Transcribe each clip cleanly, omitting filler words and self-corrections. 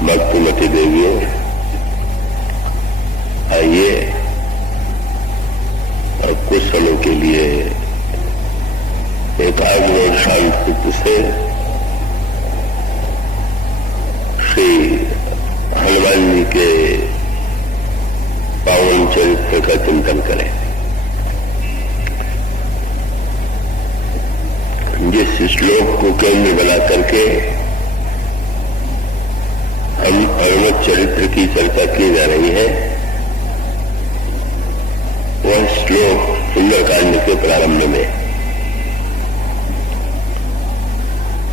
भक्तिमती देवियों, आइए और कुछ समय के लिए एकाग्र और शांत चित्त से श्री हनुमान जी के पावन चरित्र का चिंतन करें। जिस श्लोक को केंद्र बना करके हम हनुमत चरित्र की चर्चा की जा रही है, वह श्लोक सुंदरकांड के प्रारंभ में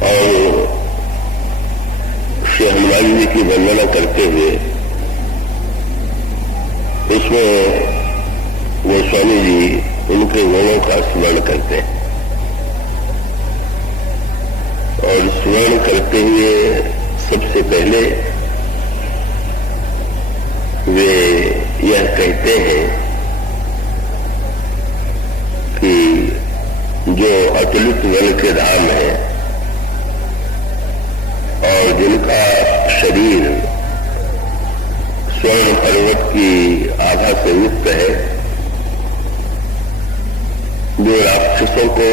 और श्री हनुमान जी की वंदना करते हुए उसमें गोस्वामी जी उनके गुणों का स्मरण करते हैं और स्मरण करते हुए सबसे पहले वे यह कहते हैं कि जो अतुलित बल के धाम है और जिनका शरीर स्वर्ण पर्वत की आभा से युक्त है, जो राक्षसों को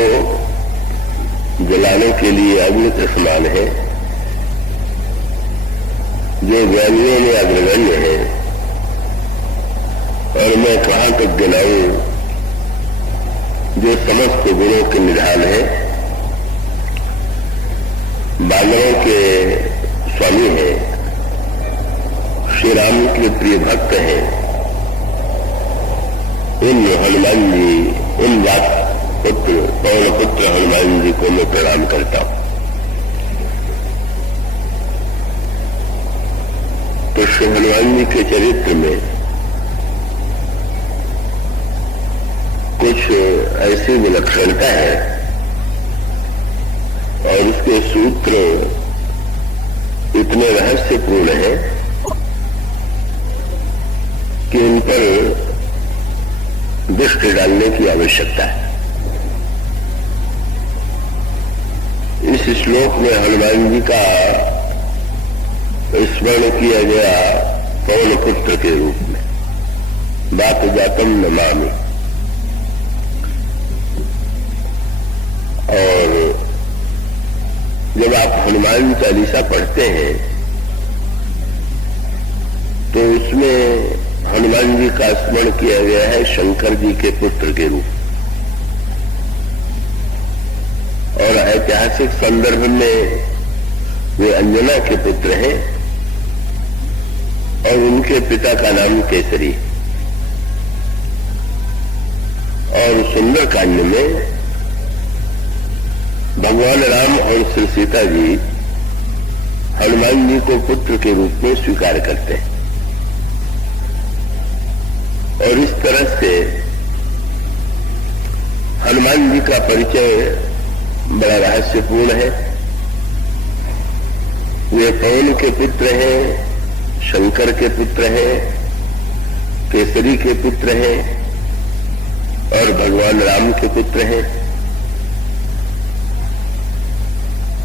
जलाने के लिए अग्नि के समान है, जो ज्ञानियों में अग्रगण्य है, और मैं कहां तक गिनाऊं, जो समस्त गुणों के निधान है, बानरों के स्वामी हैं, श्री राम के प्रिय भक्त हैं, इन हनुमान जी, इन पुत्र पवन पुत्र हनुमान जी को मैं प्रणाम करता हूं। तो श्री हनुमान जी के चरित्र में कुछ ऐसी विलक्षणता है और उसके सूत्र इतने रहस्यपूर्ण हैं कि इन पर दृष्टि डालने की आवश्यकता है। इस श्लोक में हनुमान जी का स्मरण किया गया पवन पुत्र के रूप में, बात जातम नमामि। और जब आप हनुमान चालीसा पढ़ते हैं तो उसमें हनुमान जी का स्मरण किया गया है शंकर जी के पुत्र के रूप, और ऐतिहासिक संदर्भ में वे अंजना के पुत्र हैं और उनके पिता का नाम केसरी। और सुंदरकांड में भगवान राम और श्री सीता जी हनुमान जी को पुत्र के रूप में स्वीकार करते हैं और इस तरह से हनुमान जी का परिचय बड़ा रहस्यपूर्ण है। वे पवन के पुत्र हैं, शंकर के पुत्र हैं, केसरी के पुत्र हैं और भगवान राम के पुत्र हैं।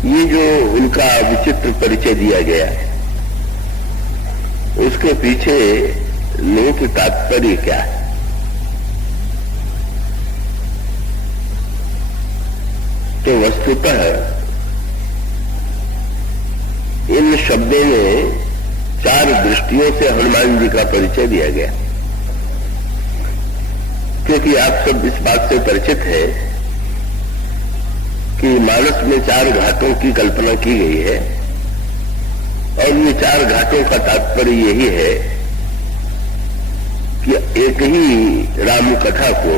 ये जो उनका विचित्र परिचय दिया गया है, उसके पीछे निहित तात्पर्य क्या है? तो वस्तुतः इन शब्दों में 4 दृष्टियों से हनुमान जी का परिचय दिया गया, क्योंकि आप सब इस बात से परिचित है कि मानस में 4 घाटों की कल्पना की गई है और ये 4 घाटों का तात्पर्य यही है कि एक ही राम कथा को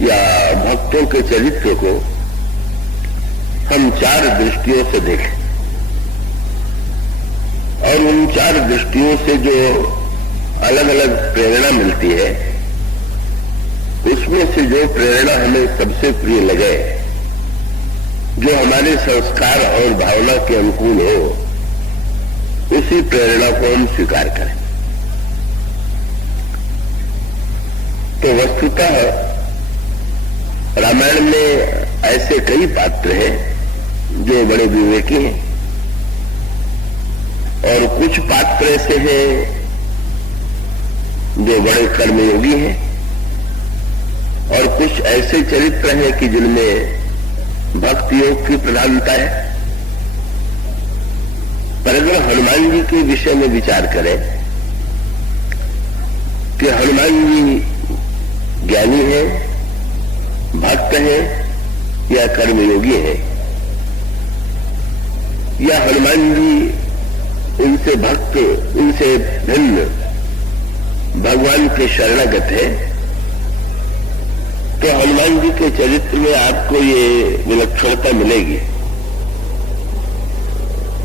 या भक्तों के चरित्र को हम 4 दृष्टियों से देखें और उन 4 दृष्टियों से जो अलग अलग प्रेरणा मिलती है, उसमें से जो प्रेरणा हमें सबसे प्रिय लगे, जो हमारे संस्कार और भावना के अनुकूल हो, उसी प्रेरणा को हम स्वीकार करें। तो वस्तुतः रामायण में ऐसे कई पात्र हैं जो बड़े विवेकी हैं और कुछ पात्र ऐसे हैं जो बड़े कर्मयोगी हैं, और कुछ ऐसे चरित्र हैं कि जिनमें भक्ति योग की प्रधानता है। पर अगर हनुमान जी के विषय में विचार करें कि हनुमान जी ज्ञानी है, भक्त है या कर्मयोगी है, या हनुमान जी उनसे भक्त, उनसे भिन्न भगवान के शरणागत है, तो हनुमान जी के चरित्र में आपको ये विलक्षणता मिलेगी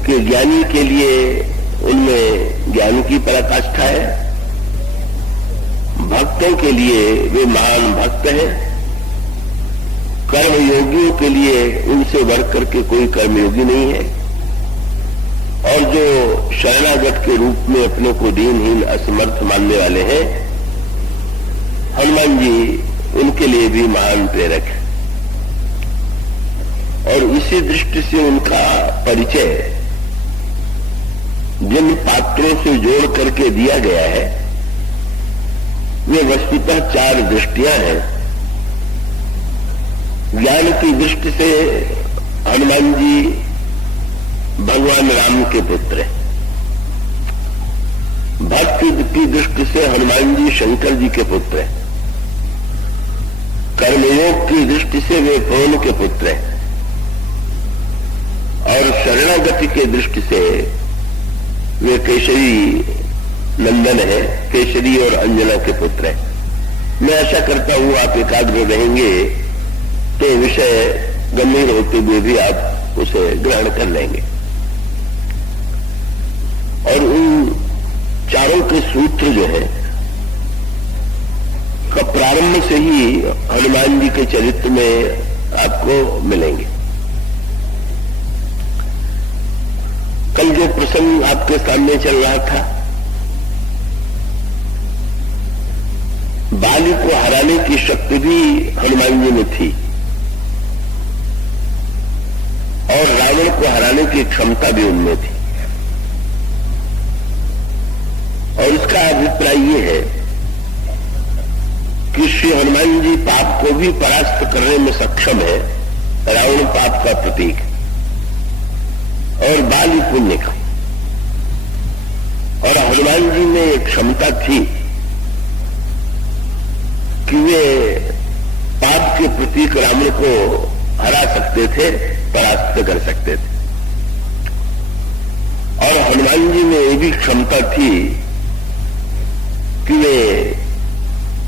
कि ज्ञानी के लिए उनमें ज्ञान की पराकाष्ठा है, भक्तों के लिए वे महान भक्त हैं, कर्मयोगियों के लिए उनसे बढ़कर के कोई कर्मयोगी नहीं है, और जो शरणागत के रूप में अपने को दीनहीन असमर्थ मानने वाले हैं, हनुमान जी उनके लिए भी महान प्रेरक है। और इसी दृष्टि से उनका परिचय जिन पात्रों से जोड़ करके दिया गया है, वे वस्तुतः 4 दृष्टियां हैं। ज्ञान की दृष्टि से हनुमान जी भगवान राम के पुत्र हैं, भक्ति की दृष्टि से हनुमान जी शंकर जी के पुत्र हैं, कर्मयोग की दृष्टि से वे पवन के पुत्र हैं, और शरणागति के दृष्टि से वे केशरी नंदन है, केशरी और अंजना के पुत्र हैं। मैं आशा करता हूं आप एकाग्र रहेंगे तो विषय गंभीर होते हुए भी आप उसे ग्रहण कर लेंगे। और उन चारों के सूत्र जो है का प्रारंभ से ही हनुमान जी के चरित्र में आपको मिलेंगे। कल जो प्रसंग आपके सामने चल रहा था, बाली को हराने की शक्ति भी हनुमान जी में थी और रावण को हराने की क्षमता भी उनमें थी। और इसका अभिप्राय ये है कि श्री हनुमान जी पाप को भी परास्त करने में सक्षम है, रावण पाप का प्रतीक और बाली पुण्य का। और हनुमान जी में एक क्षमता थी कि वे पाप के प्रतीक रावण को हरा सकते थे, परास्त कर सकते थे। और हनुमान जी में ये भी क्षमता थी कि वे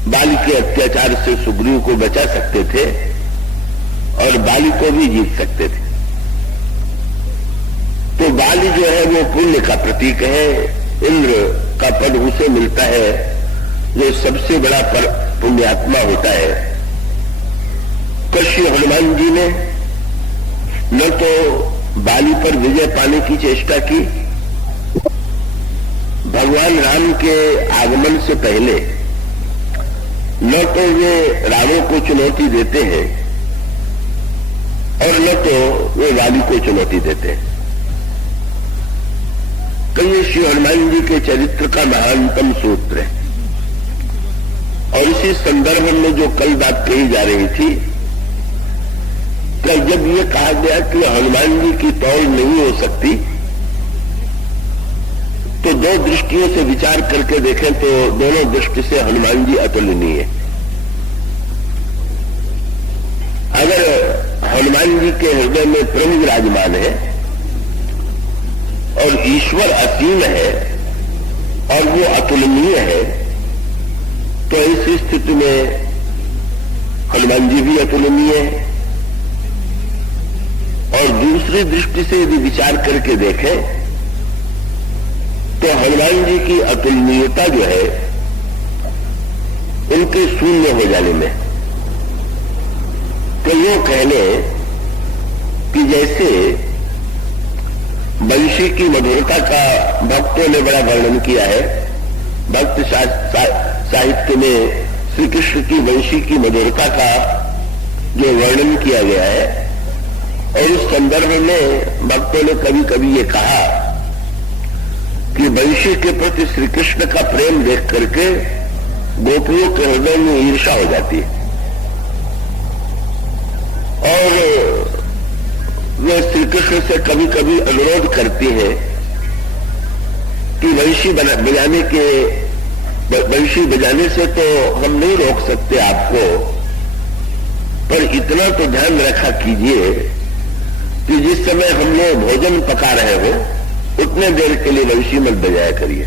बाली के अत्याचार से सुग्रीव को बचा सकते थे और बाली को भी जीत सकते थे। तो बाली जो है वो पुण्य का प्रतीक है, इंद्र का पद उसे मिलता है जो सबसे बड़ा पुण्यात्मा होता है। कृष्ण हनुमान जी ने न तो बाली पर विजय पाने की चेष्टा की, भगवान राम के आगमन से पहले न तो वे रावण को चुनौती देते हैं और न तो वे बाली को चुनौती देते हैं। तो ये श्री हनुमान जी के चरित्र का महानतम सूत्र है। और इसी संदर्भ में जो कल बात कही जा रही थी कि जब ये कहा गया कि हनुमान जी की तौल नहीं हो सकती, तो दो दृष्टियों से विचार करके देखें तो दोनों दृष्टि से हनुमान जी अतुलनीय है। अगर हनुमान जी के हृदय में प्रभु विराजमान है और ईश्वर असीम है और वो अतुलनीय है, तो इस स्थिति में हनुमान जी भी अतुलनीय है। और दूसरी दृष्टि से यदि विचार करके देखें तो हनुमान जी की अतुलनीयता जो है उनके शून्य हो जाने में, तो यूं कह लें कि जैसे वंशी की मधुरता का भक्तों ने बड़ा वर्णन किया है। भक्त साहित्य में श्री कृष्ण की वंशी की मधुरता का जो वर्णन किया गया है, और उस संदर्भ में भक्तों ने कभी कभी ये कहा वंशी के प्रति श्री कृष्ण का प्रेम देख करके गोपियों के हृदय में ईर्ष्या हो जाती है और वे श्री कृष्ण से कभी कभी अनुरोध करती है कि वंशी बजाने से तो हम नहीं रोक सकते आपको, पर इतना तो ध्यान रखा कीजिए कि जिस समय हम लोग भोजन पका रहे हो उतने देर के लिए वंशी मत बजाया करिए।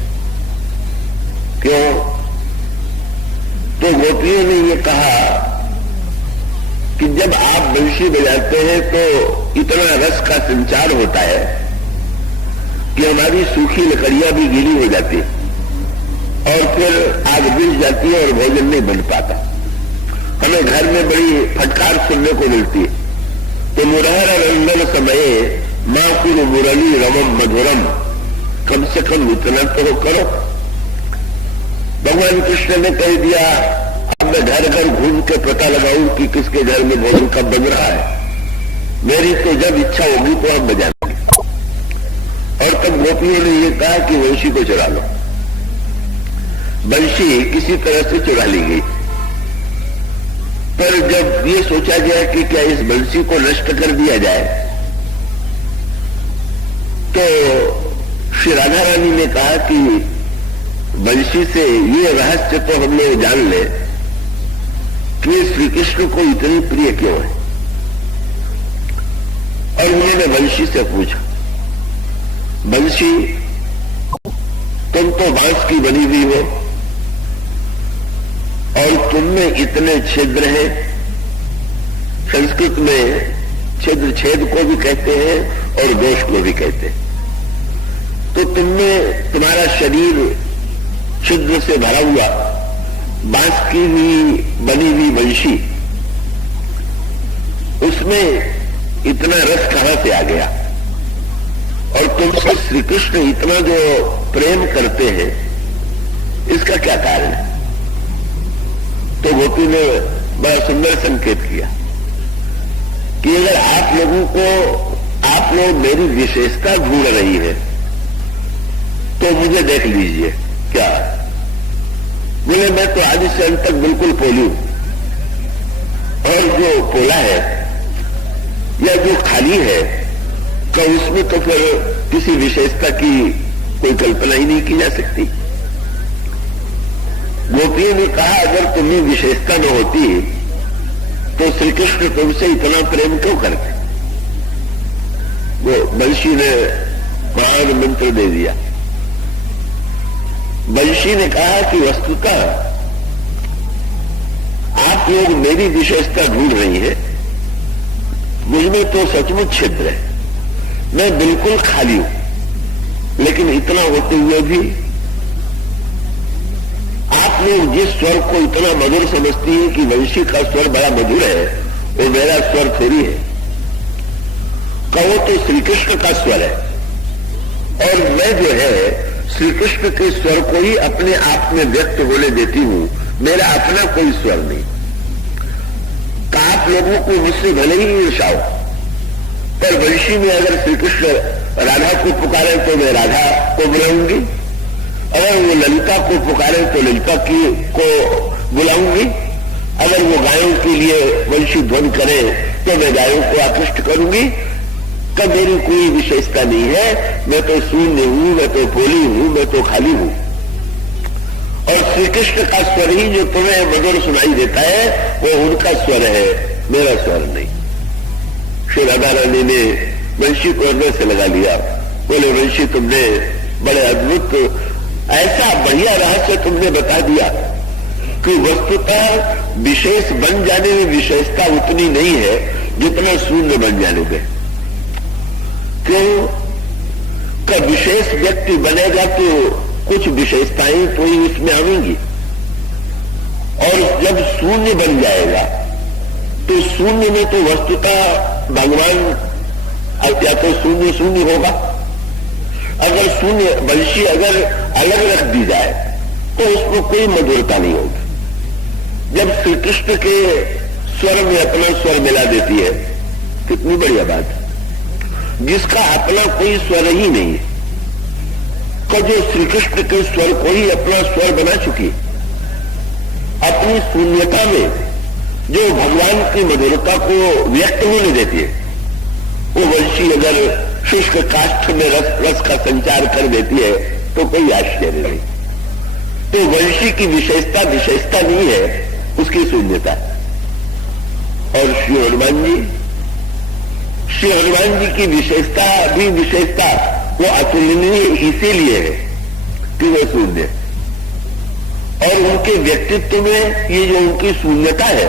क्यों? तो गोपियों ने ये कहा कि जब आप वंशी बजाते हैं तो इतना रस का संचार होता है कि हमारी सूखी लकड़ियां भी गीली हो जाती है और फिर आग बुझ जाती है और भोजन नहीं बन पाता। हमें घर में बड़ी फटकार सुनने को मिलती है। तो मुरहर रंगन समये मां कुरु मुरली रमम मधुरम, कम से कम इतना तो करो। भगवान कृष्ण ने कह दिया अब मैं घर घर घूम के पता लगाऊं कि किसके घर में भोजन कब बन रहा है, मेरी तो जब इच्छा होगी तो हम बजाएंगे। और तब गोपियों ने यह कहा कि वंशी को चुरा लो। वंशी किसी तरह से चुरा ली गई, पर जब ये सोचा गया कि क्या इस बंसी को नष्ट कर दिया जाए, तो श्री राधा रानी ने कहा कि बंसी से ये रहस्य तो हम लोग जान ले कि श्री कृष्ण को इतनी प्रिय क्यों है। और उन्होंने बंसी से पूछा, बंसी तुम तो बांस की बनी हुई हो और तुम में इतने छिद्र हैं। संस्कृत में छिद्र छेद को भी कहते हैं और दोष को भी कहते हैं। तो तुमने तुम्हारा शरीर छिद्र से भरा हुआ बांस की भी बनी हुई वंशी, उसमें इतना रस कहां से आ गया? और तुमसे श्री कृष्ण इतना जो प्रेम करते हैं, इसका क्या कारण है? तो गोपी ने बड़ा सुंदर संकेत किया कि अगर आप लोग मेरी विशेषता ढूंढ रही है तो मुझे देख लीजिए। क्या? बोले मैं तो आदि से अंत तक बिल्कुल पोली हूं, और जो पोला है या जो खाली है तो उसमें तो फिर किसी विशेषता की कोई कल्पना ही नहीं की जा सकती। गोपियों ने कहा अगर तुम्हें विशेषता न होती तो श्री कृष्ण तुमसे इतना प्रेम क्यों करते? वो बंशी ने महान मंत्र दे दिया। बंशी ने कहा कि वस्तुतः आप लोग मेरी विशेषता ढूंढ रही है, मुझमें तो सचमुच छिद्र है, मैं बिल्कुल खाली हूं, लेकिन इतना होते हुए भी आप लोग जिस स्वर को इतना मधुर समझती है कि वंशी का स्वर बड़ा मधुर है, वो मेरा स्वर थोड़ी है। कहो तो श्री कृष्ण का स्वर है, और मैं जो है श्री कृष्ण के स्वर को ही अपने आप में व्यक्त होने देती हूं, मेरा अपना कोई स्वर नहीं। तो आप लोगों को मुझसे भले ही ईर्ष्या हो, पर वंशी में अगर श्री कृष्ण राधा को पुकारे तो मैं राधा को बुलाऊंगी, अगर वो ललिता को पुकारे तो ललिता को बुलाऊंगी, अगर वो गायों के लिए वंशी ध्वन करे तो मैं गायों को आकृष्ट करूंगी। कब मेरी कोई विशेषता नहीं है, मैं तो शून्य हूं, मैं तो पोली हूं, मैं तो खाली हूं। और श्री कृष्ण का स्वर ही जो तुम्हें मधुर सुनाई देता है वो उनका स्वर है, मेरा स्वर नहीं। श्री राधा रानी ने वंशी को हृदय से लगा लिया। बोले वंशी तुमने बड़े अद्भुत ऐसा बढ़िया रहस्य तुमने बता दिया कि वस्तुतः विशेष बन जाने में विशेषता उतनी नहीं है जितना शून्य बन जाने में। क्यों? का विशेष व्यक्ति बनेगा तो कुछ विशेषताएं तो ही उसमें आएंगी, और जब शून्य बन जाएगा तो शून्य में तो वस्तुतः भगवान या तो शून्य शून्य होगा। अगर शून्य वंशी अगर अलग रख दी जाए तो उसमें कोई मधुरता नहीं होगी। जब श्री कृष्ण के स्वर में अपना स्वर मिला देती है, कितनी बढ़िया बात है। जिसका अपना कोई स्वर ही नहीं है, को जो श्री कृष्ण के स्वर को ही अपना स्वर बना चुकी, अपनी शून्यता में जो भगवान की मधुरता को व्यक्त होने देती है, वो वंशी अगर शुष्क काष्ठ में रस का संचार कर देती है तो कोई आश्चर्य नहीं। तो वंशी की विशेषता नहीं है, उसकी शून्यता। और श्री हनुमान जी की विशेषता वो अतुलनीय इसीलिए है कि वो शून्य, और उनके व्यक्तित्व में ये जो उनकी शून्यता है,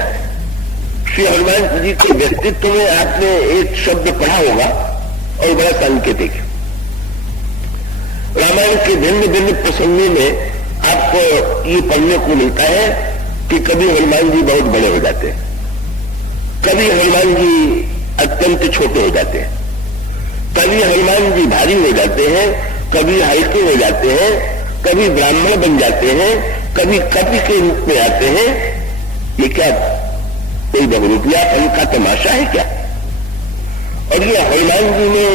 श्री हनुमान जी के व्यक्तित्व में आपने एक शब्द पढ़ा होगा और बड़ा सांकेतिक। रामायण के भिन्न भिन्न प्रसंगों में आपको ये पढ़ने को मिलता है कि कभी हनुमान जी बहुत बड़े हो जाते हैं, कभी हनुमान जी अत्यंत छोटे हो जाते हैं, कभी हनुमान जी भारी हो जाते हैं, कभी हल्के हो जाते हैं, कभी ब्राह्मण बन जाते हैं, कभी कपि के रूप में आते हैं। ये क्या कोई बहुरूपियापन का तमाशा है क्या? और ये हनुमान जी में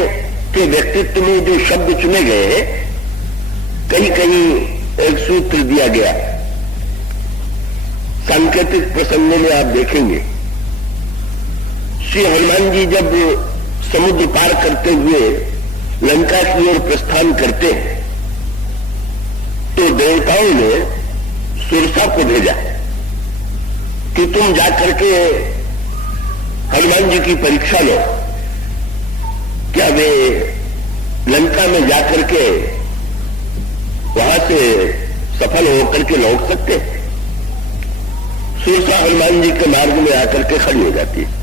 के व्यक्तित्व में जो शब्द चुने गए हैं, कहीं कहीं एक सूत्र दिया गया, सांकेतिक प्रसंगों में आप देखेंगे श्री हनुमान जी जब समुद्र पार करते हुए लंका की ओर प्रस्थान करते हैं तो देवताओं ने सुरसा को भेजा कि तुम जाकर के हनुमान जी की परीक्षा लो, क्या वे लंका में जाकर के वहां से सफल होकर के लौट सकते? सुरसा हनुमान जी के मार्ग में आकर के खड़ी हो जाती है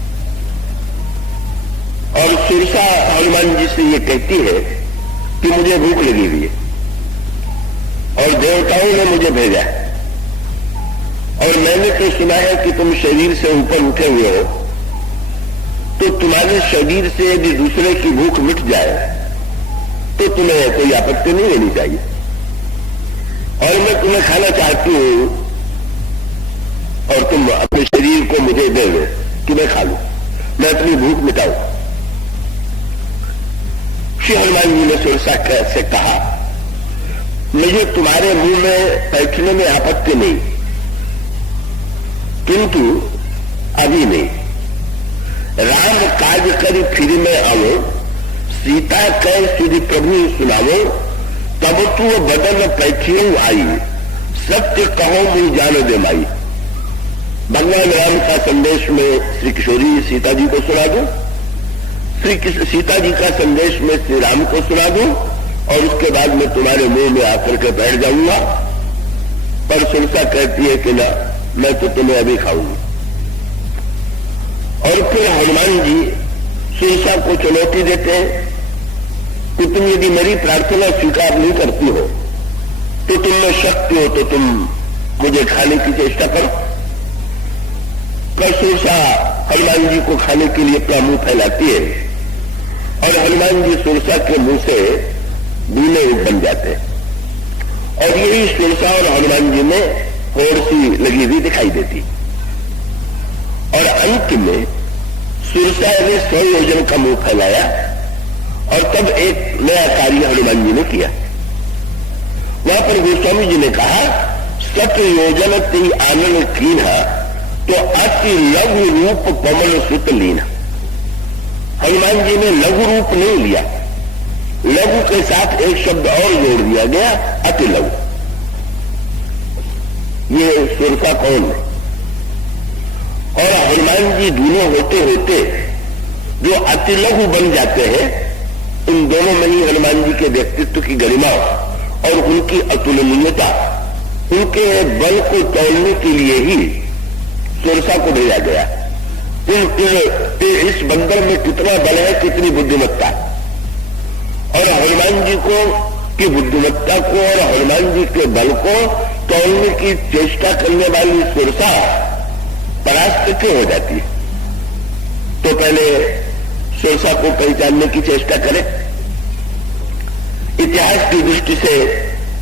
और सुरसा हनुमान जी से ये कहती है कि मुझे भूख लगी हुई है और देवताओं ने मुझे भेजा है, और मैंने तो सुना है कि तुम शरीर से ऊपर उठे हुए हो, तो तुम्हारे शरीर से यदि दूसरे की भूख मिट जाए तो तुम्हें कोई आपत्ति नहीं लेनी चाहिए, और मैं तुम्हें खाना चाहती हूं और तुम अपने शरीर को मुझे दे दो कि मैं खा लूं, मैं अपनी भूख मिटाऊं। श्री हनुमान जी ने सुरसा से कहा, मुझे तुम्हारे मुंह में बैठने में आपत्ति नहीं, किंतु अभी नहीं। राम काज करी फिर मैं आवो, सीता कह सुधि प्रभु सुनावो, तब तू बदन पैठियों आई, सत्य कहो मुझ जान दे माई। भगवान राम का संदेश में श्री किशोरी सीता जी को सुना दो, सीता जी का संदेश में श्री राम को सुना दो, और उसके बाद मैं तुम्हारे मुंह में आकर के बैठ जाऊंगा। पर सुरसा कहती है कि ना, मैं तो तुम्हें अभी खाऊंगी। और फिर हनुमान जी सुरसा को चुनौती देते हैं कि तुम यदि मेरी प्रार्थना स्वीकार नहीं करती हो तो तुम में शक्ति हो तो तुम मुझे खाने की चेष्टा करो। पर सुरसा हनुमान जी को खाने के लिए अपना मुंह फैलाती है और हनुमान जी सुरसा के मुंह से दूल्हे बन जाते हैं, और यही सुरसा और हनुमान जी में होड़ सी लगी हुई दिखाई देती। और अंत में सुरसा ने 100 योजन का मुंह फैलाया और तब एक नया कार्य हनुमान जी ने किया। वहां पर गोस्वामी जी ने कहा, 100 योजन ती आनंद कीन्हा, तो अति लघु रूप कमल सुत लीना। हनुमान जी ने लघु रूप नहीं लिया, लघु के साथ एक शब्द और जोड़ दिया गया, अति लघु। ये सुरसा कौन है? और हनुमान जी दूल्हे होते होते जो अति लघु बन जाते हैं, इन दोनों में ही हनुमान जी के व्यक्तित्व की गरिमा और उनकी अतुलनीयता, उनके बल को तोड़ने के लिए ही सुरसा को भेजा गया। इस बंदर में कितना बल है, कितनी बुद्धिमत्ता, और हनुमान जी को की बुद्धिमत्ता को और हनुमान जी के बल को तोड़ने की चेष्टा करने वाली सुरसा परास्त क्यों हो जाती है? तो पहले सुरसा को पहचानने की चेष्टा करें। इतिहास की दृष्टि से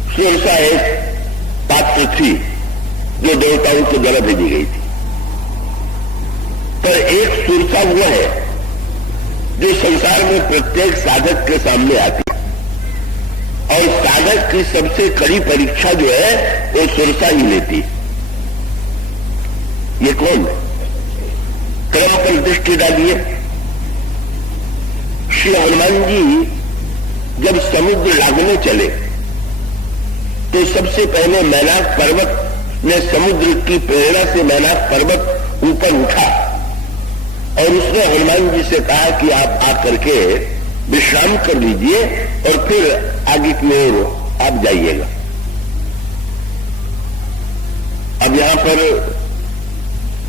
सुरसा एक पात्र थी जो देवताओं के द्वारा भेजी गई थी, पर एक सुरसा वो है जो संसार में प्रत्येक साधक के सामने आती है। और साधक की सबसे कड़ी परीक्षा जो है वो सुरसा ही लेती। ये कौन? क्रम पर दृष्टि डालिए। श्री हनुमान जी जब समुद्र लागने चले तो सबसे पहले मैनाक पर्वत ने समुद्र की प्रेरणा से मैनाक पर्वत ऊपर उठा और उसने हनुमान जी से कहा कि आप आकर के विश्राम कर लीजिए और फिर आगे की ओर आप जाइएगा। अब यहां पर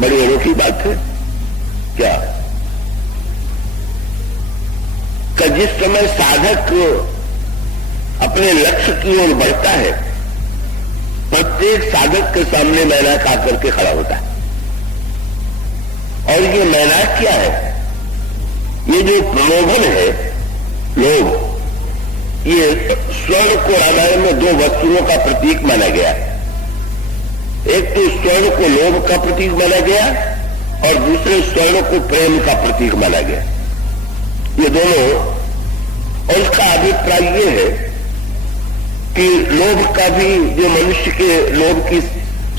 बड़ी अनोखी बात है क्या कि जिस समय साधक अपने लक्ष्य की ओर बढ़ता है, प्रत्येक साधक के सामने मैनाक आकर के खड़ा होता है। और ये मैनाक क्या है? ये जो प्रलोभन है, लोभ, ये स्वर्ण को रामायण में दो वस्तुओं का प्रतीक माना गया। एक तो स्वर्ण को लोभ का प्रतीक माना गया और दूसरे स्वर्ण को प्रेम का प्रतीक माना गया। ये दोनों, और उसका अभिप्राय ये है कि लोभ का भी जो मनुष्य के लोभ की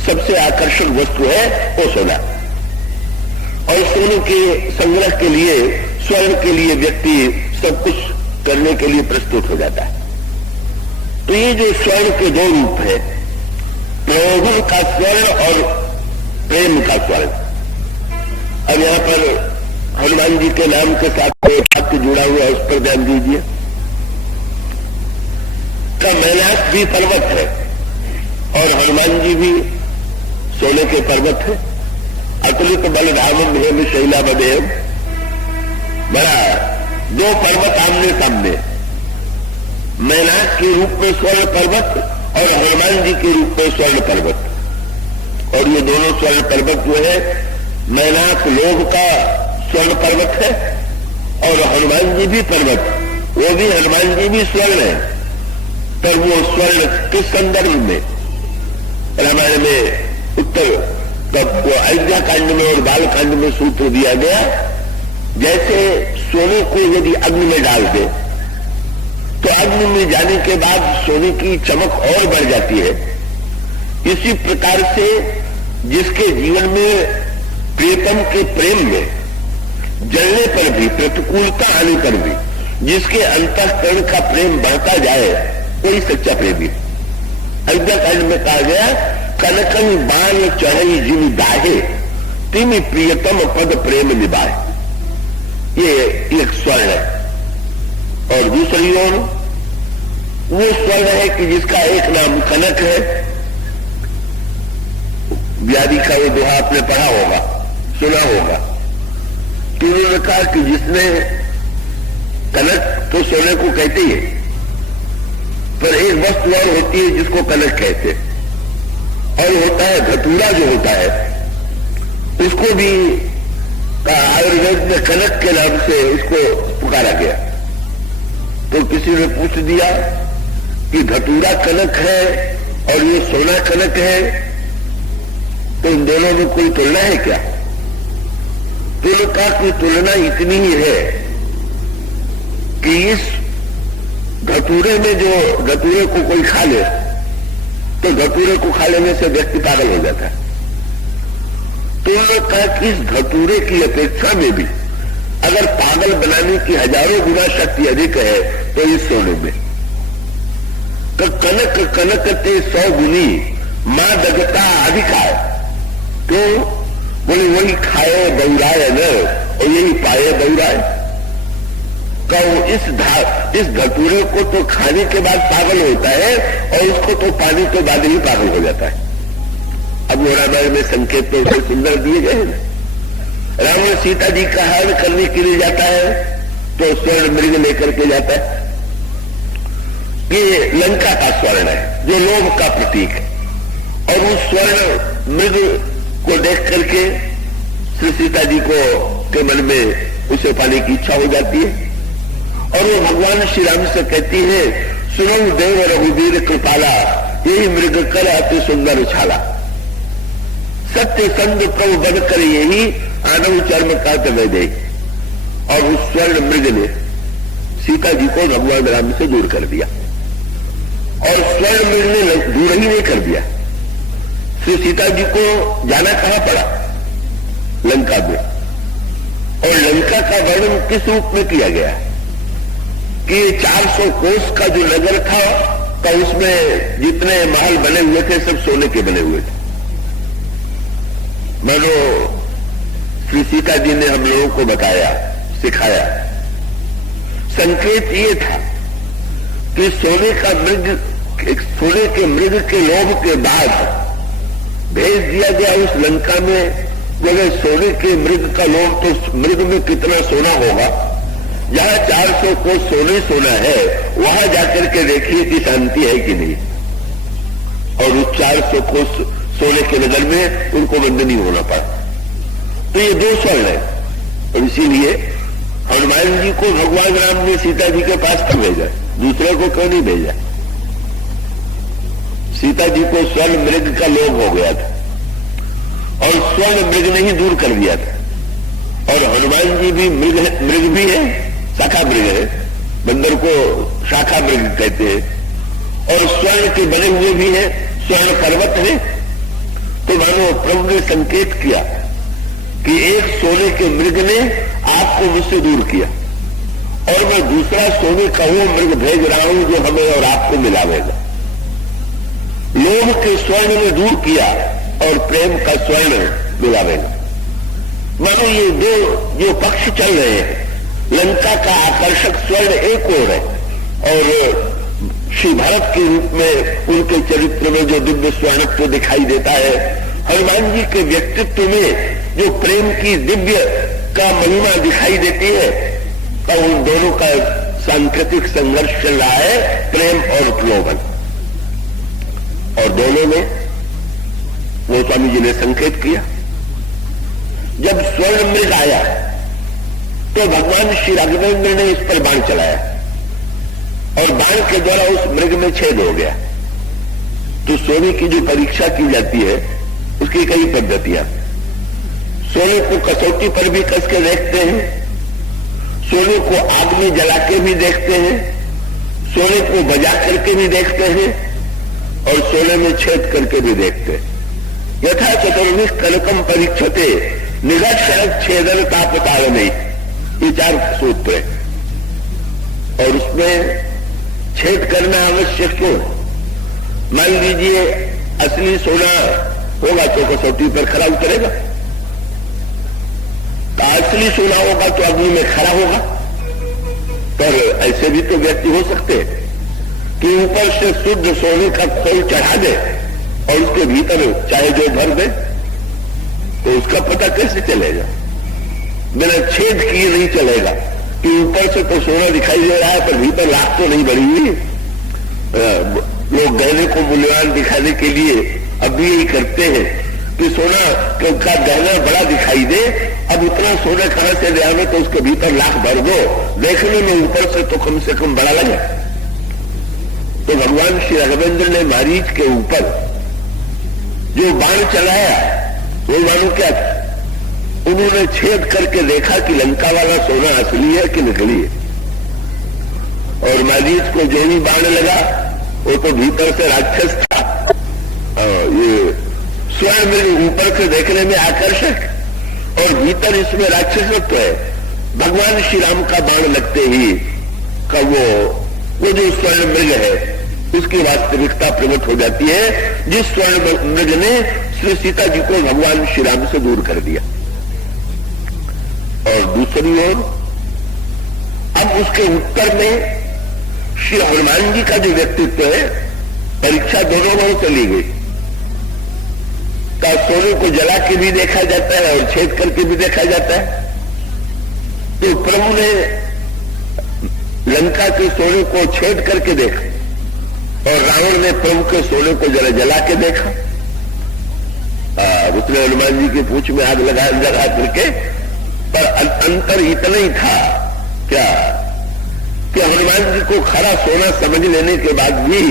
सबसे आकर्षक वस्तु है वो सोना, और सोने के संग्रह के लिए, स्वर्ण के लिए व्यक्ति सब कुछ करने के लिए प्रस्तुत हो जाता है। तो ये जो स्वर्ण के दो रूप है, प्रलोभन का स्वर्ण और प्रेम का स्वर्ण। अब यहां पर हनुमान जी के नाम के साथ वाक्य जुड़ा हुआ है, उस पर ध्यान दीजिए। का मैनाक भी पर्वत है और हनुमान जी भी सोने के पर्वत है। अतुलित बल धामम हेम शैला बदेव, बड़ा दो पर्वत आमने सामने, मैनाक के रूप में स्वर्ण पर्वत और हनुमान जी के रूप में स्वर्ण पर्वत। और ये दोनों स्वर्ण पर्वत जो है, मैनाक लोभ का स्वर्ण पर्वत है और हनुमान जी भी पर्वत, वो भी हनुमान जी भी स्वर्ण है। पर वो स्वर्ण किस संदर्भ में? रामायण में उत्तर तब वो अयोध्या कांड में और बाल कांड में सूत्र दिया गया, जैसे सोने को यदि अग्नि में डाल दे तो अग्नि में जाने के बाद सोने की चमक और बढ़ जाती है। इसी प्रकार से जिसके जीवन में प्रियतम के प्रेम में जलने पर भी, प्रतिकूलता आने पर भी जिसके अंतःकरण का प्रेम बढ़ता जाए, कोई सच्चा प्रेमी। अयोध्या कांड में कहा गया, कनकन बाण चढ़ई जिन दाहे तिम प्रियतम पद प्रेम निभाए। ये एक स्वर्ण है। और दूसरी ओर वो स्वर्ण है कि जिसका एक नाम कनक है। व्याधि का ये दोहा आपने पढ़ा होगा, सुना होगा कि उन्होंने कहा कि जिसने कनक तो सोने को कहते ही है, पर एक वस्तु और होती है जिसको कनक कहते, और होता है धतूरा जो होता है, उसको भी आयुर्वेद में कनक के नाम से उसको पुकारा गया। तो किसी ने पूछ दिया कि धतूरा कनक है और ये सोना कनक है, तो इन दोनों में कोई तुलना है क्या? तो उन्होंने कहा कि तुलना इतनी ही है कि इस धतूरे में जो धतूरे को कोई खा ले तो धतूरे को खा लेने से व्यक्ति पागल हो जाता है। तो उन्होंने कहा कि इस धतूरे की अपेक्षा में भी अगर पागल बनाने की हजारों गुना शक्ति अधिक है तो इस सोने में। तो कनक कनकते 100 गुनी मां दगता अधिक है। तो बोले वही खाए बौराए न और यही पाए बौराए। इस धतूरे को तो खाने के बाद पागल होता है और उसको तो पाने के बाद ही पागल हो जाता है। अब वो रामायण में संकेत तो उसे सुंदर दिए गए हैं। रावण सीता जी का हरण करने के लिए जाता है तो स्वर्ण मृग लेकर के जाता है। ये लंका का स्वर्ण है जो लोभ का प्रतीक है, और उस स्वर्ण मृग को देख करके श्री सीता जी को के मन में उसे पाने की इच्छा हो जाती है। और वो भगवान श्री राम से कहती है, सुनो देव रघुवीर कृपाला, यही मृग कर अति सुंदर छाला। सत्य संग प्रभु बन कर यही आनव चर्म का तय दे। और उस स्वर्ण मृग ने सीता जी को भगवान राम से दूर कर दिया। और स्वर्ण मृग ने दूर ही नहीं कर दिया। श्री सीता जी को जाना कहां पड़ा? लंका में। और लंका का वर्णन किस रूप में किया गया कि 400 कोस का जो नगर था तो उसमें जितने महल बने हुए थे सब सोने के बने हुए थे। मानो श्री सीता जी ने हम लोगों को बताया, सिखाया। संकेत ये था कि सोने के मृग के लोभ के बाद भेज दिया गया उस लंका में। मगर सोने के मृग का लोभ, तो मृग में कितना सोना होगा? जहां 400 को सोना है वहां जाकर के देखिए कि शांति है कि नहीं। और उस 400 को सोने के नगर में उनको बंधनी होना पड़ा। तो ये 2 स्वर्ण है। और इसीलिए हनुमान जी को भगवान राम ने सीता जी के पास क्यों भेजा? दूसरे को क्यों नहीं भेजा? सीता जी को स्वर्ण मृग का लोभ हो गया था और स्वर्ण मृग ने ही दूर कर दिया था। और हनुमान जी भी मृग भी है, शाखा मृग है। बंदर को शाखा मृग कहते हैं। और स्वर्ण के बने हुए भी है, स्वर्ण पर्वत है। तो मानो प्रभु ने संकेत किया कि एक सोने के मृग ने आपको मुझसे दूर किया और मैं दूसरा सोने का वो मृग भेज रहा हूं जो हमें और आपको मिलावेगा। लोभ के स्वर्ण ने दूर किया और प्रेम का स्वर्ण मिलावेगा। मानो ये 2 जो पक्ष चल रहे हैं, लंका का आकर्षक स्वर्ण एक ओर है और श्री भरत के रूप में उनके चरित्र में जो दिव्य स्वर्णत्व दिखाई देता है, हनुमान जी के व्यक्तित्व में जो प्रेम की दिव्य का महिमा दिखाई देती है, तो उन दोनों का सांकेतिक संघर्ष चल रहा है, प्रेम और प्रलोभन। और दोनों में वो स्वामी जी ने संकेत किया। जब स्वर्ण मृग आया तो भगवान श्री राघवेंद्र ने इस पर बाण चलाया और बाण के द्वारा उस मृग में छेद हो गया। तो सोने की जो परीक्षा की जाती है उसकी कई पद्धतियां। सोने को कसौटी पर भी कस के देखते हैं, सोने को आग में जला के भी देखते हैं, सोने को बजा करके भी देखते हैं और सोने में छेद करके भी देखते हैं। यथा चतुर्विश कनकम परीक्षते निगत छेदन तापतार नहीं, ये 4 सूत्र है। और उसमें छेद करना आवश्यक क्यों? मान लीजिए असली सोना होगा तो कसौटी पर खरा उतरेगा, तो असली सोना होगा तो अग्नि में खरा होगा। पर ऐसे भी तो व्यक्ति हो सकते हैं कि ऊपर से शुद्ध सोने का खोल चढ़ा दे और उसके भीतर चाहे जो भर दे, तो उसका पता कैसे चलेगा? बिना छेद किए नहीं चलेगा कि ऊपर से तो सोना दिखाई दे रहा है पर भीतर लाख तो नहीं बढ़ी हुई। लोग गहने को मूल्यवान दिखाने के लिए अब भी यही करते हैं कि सोना का गहना बड़ा दिखाई दे, अब इतना सोना कहां से ले आवे, तो उसके भीतर लाख भर दो, देखने में ऊपर से तो कम से कम बड़ा लगे। तो भगवान श्री राघवेंद्र ने मारीच के ऊपर जो बाण चलाया वो मानो क्या था? उन्होंने छेद करके देखा कि लंका वाला सोना असली है कि नकली है। और मारीच को जो ही बाण लगा वो तो भीतर से राक्षस था। ये स्वर्ण में ऊपर से देखने में आकर्षक और भीतर इसमें राक्षसत्व है। भगवान श्री राम का बाण लगते ही का वो जो स्वर्ण मृग है उसकी वास्तविकता प्रकट हो जाती है, जिस स्वर्ण मृग ने श्री सीता जी को भगवान श्री राम से दूर कर दिया। और दूसरी ओर अब उसके उत्तर में श्री हनुमान जी का जो व्यक्तित्व है, परीक्षा दोनों में चली गई। का सोने को जला के भी देखा जाता है और छेद करके भी देखा जाता है। तो प्रभु ने लंका के सोने को छेद करके देखा और रावण ने प्रभु के सोने को जला के देखा। उसने हनुमान जी की पूंछ में आग लगा करके, पर अंतर इतना ही था क्या कि हनुमान जी को खरा सोना समझ लेने के बाद भी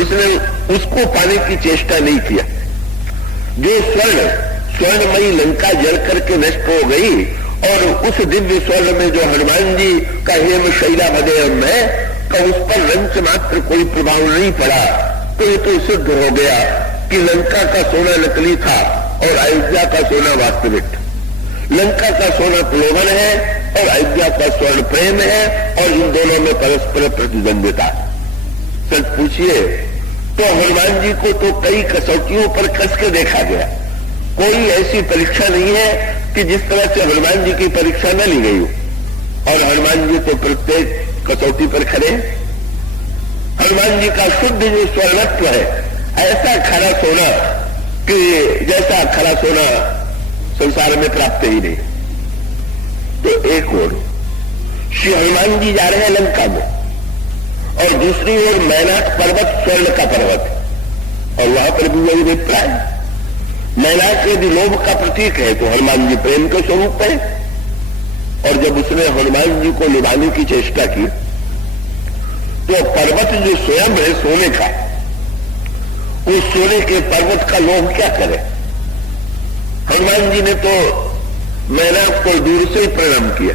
उसने उसको पाने की चेष्टा नहीं किया। जो स्वर्णमयी लंका जल करके नष्ट हो गई और उस दिव्य स्वर्ण में जो हनुमान जी का हेम शैला बदे है का उस पर रंच मात्र कोई प्रभाव नहीं पड़ा तो ये तो सिद्ध हो गया कि लंका का सोना नकली था और अयोध्या का सोना वास्तविक। लंका का सोना प्रलोभन है और अयोध्या का स्वर्ण प्रेम है और इन दोनों में परस्पर प्रतिद्वंदिता। सच पूछिए तो हनुमान जी को तो कई कसौटियों पर कस के देखा गया। कोई ऐसी परीक्षा नहीं है कि जिस तरह से हनुमान जी की परीक्षा न ली गई हो, और हनुमान जी तो प्रत्येक कसौटी पर खड़े। हनुमान जी का शुद्ध जो स्वर्णत्व है, ऐसा खरा सोना कि जैसा खरा सोना संसार में प्राप्त ही नहीं। तो एक ओर श्री हनुमान जी जा रहे हैं लंका में और दूसरी ओर मैनाक पर्वत स्वर्ण का पर्वत है और वहां पर भी वही अभिप्राय। मैनाक यदि लोभ का प्रतीक है तो हनुमान जी प्रेम के स्वरूप है। और जब उसने हनुमान जी को निभाने की चेष्टा की तो पर्वत जो स्वयं है सोने का, उस सोने के पर्वत का लोभ क्या करे। हनुमान जी ने तो मैनाक को दूर से ही प्रणाम किया।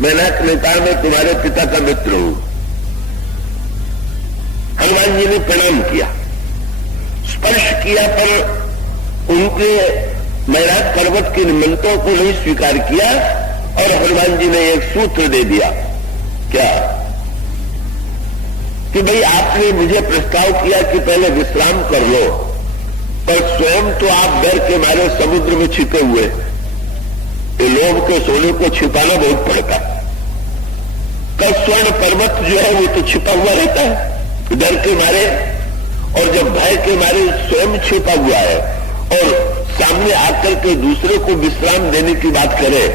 मैनाक ने कहा मैं तुम्हारे पिता का मित्र हूं। हनुमान जी ने प्रणाम किया, स्पर्श किया, पर उनके मैनाक पर्वत के निमंत्रणों को नहीं स्वीकार किया और हनुमान जी ने एक सूत्र दे दिया। क्या कि भाई आपने मुझे प्रस्ताव किया कि पहले विश्राम कर लो, पर स्वयं तो आप डर के मारे समुद्र में छिपे हुए। ये लोभ के सोने को छिपाना बहुत पड़ता है। का स्वर्ण पर्वत जो है वो तो छिपा हुआ रहता है डर के मारे, और जब भय के मारे स्वयं छिपा हुआ है और सामने आकर के दूसरे को विश्राम देने की बात करे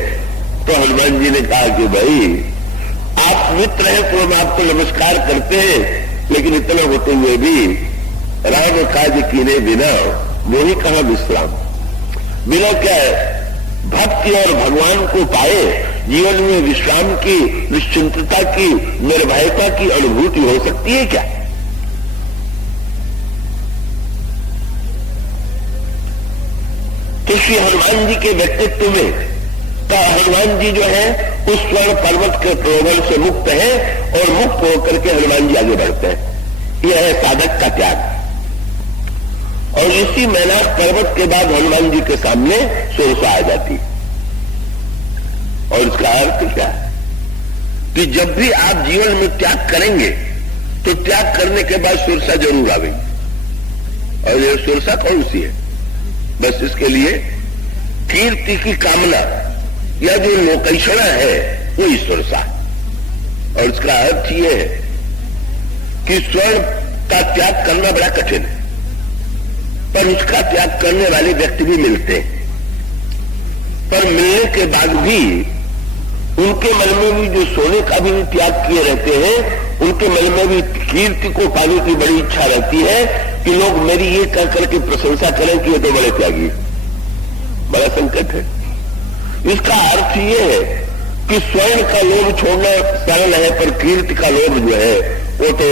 तो हनुमान जी ने कहा कि भाई आप मित्र हैं तो हम आपको नमस्कार करते हैं, लेकिन इतना होते हुए भी राम काज कीने बिना मोही कहां विश्राम। बिना क्या है भक्ति और भगवान को पाए जीवन में विश्राम की, निश्चिंतता की, निर्भयता की अनुभूति हो सकती है क्या। तो श्री हनुमान जी के व्यक्तित्व में तो हनुमान जी जो है उस स्वर्ण पर्वत के प्रलोभन से मुक्त है और मुक्त होकर के हनुमान जी आगे बढ़ते हैं। यह है साधक का त्याग। और इसी मैनाक पर्वत के बाद हनुमान जी के सामने सुरसा आ जाती। और इसका अर्थ क्या है कि जब भी आप जीवन में त्याग करेंगे तो त्याग करने के बाद सुरसा जरूर आवेगी। और यह सुरसा कौन सी है? बस इसके लिए कीर्ति की कामना या जो लोकैषणा है वो ईश्वरसा। और इसका अर्थ यह है कि स्वर्ण का त्याग करना बड़ा कठिन है, पर उसका त्याग करने वाले व्यक्ति भी मिलते हैं। पर मिलने के बाद भी उनके मन में भी जो सोने का भी त्याग किए रहते हैं, उनके मन में भी कीर्ति को पाने की बड़ी इच्छा रहती है कि लोग मेरी ये कह करके प्रशंसा करें कि ये तो बड़े त्यागी। बड़ा संकट है। इसका अर्थ ये है कि स्वर्ण का लोभ छोड़ना सरल है, पर कीर्ति का लोभ जो है वो तो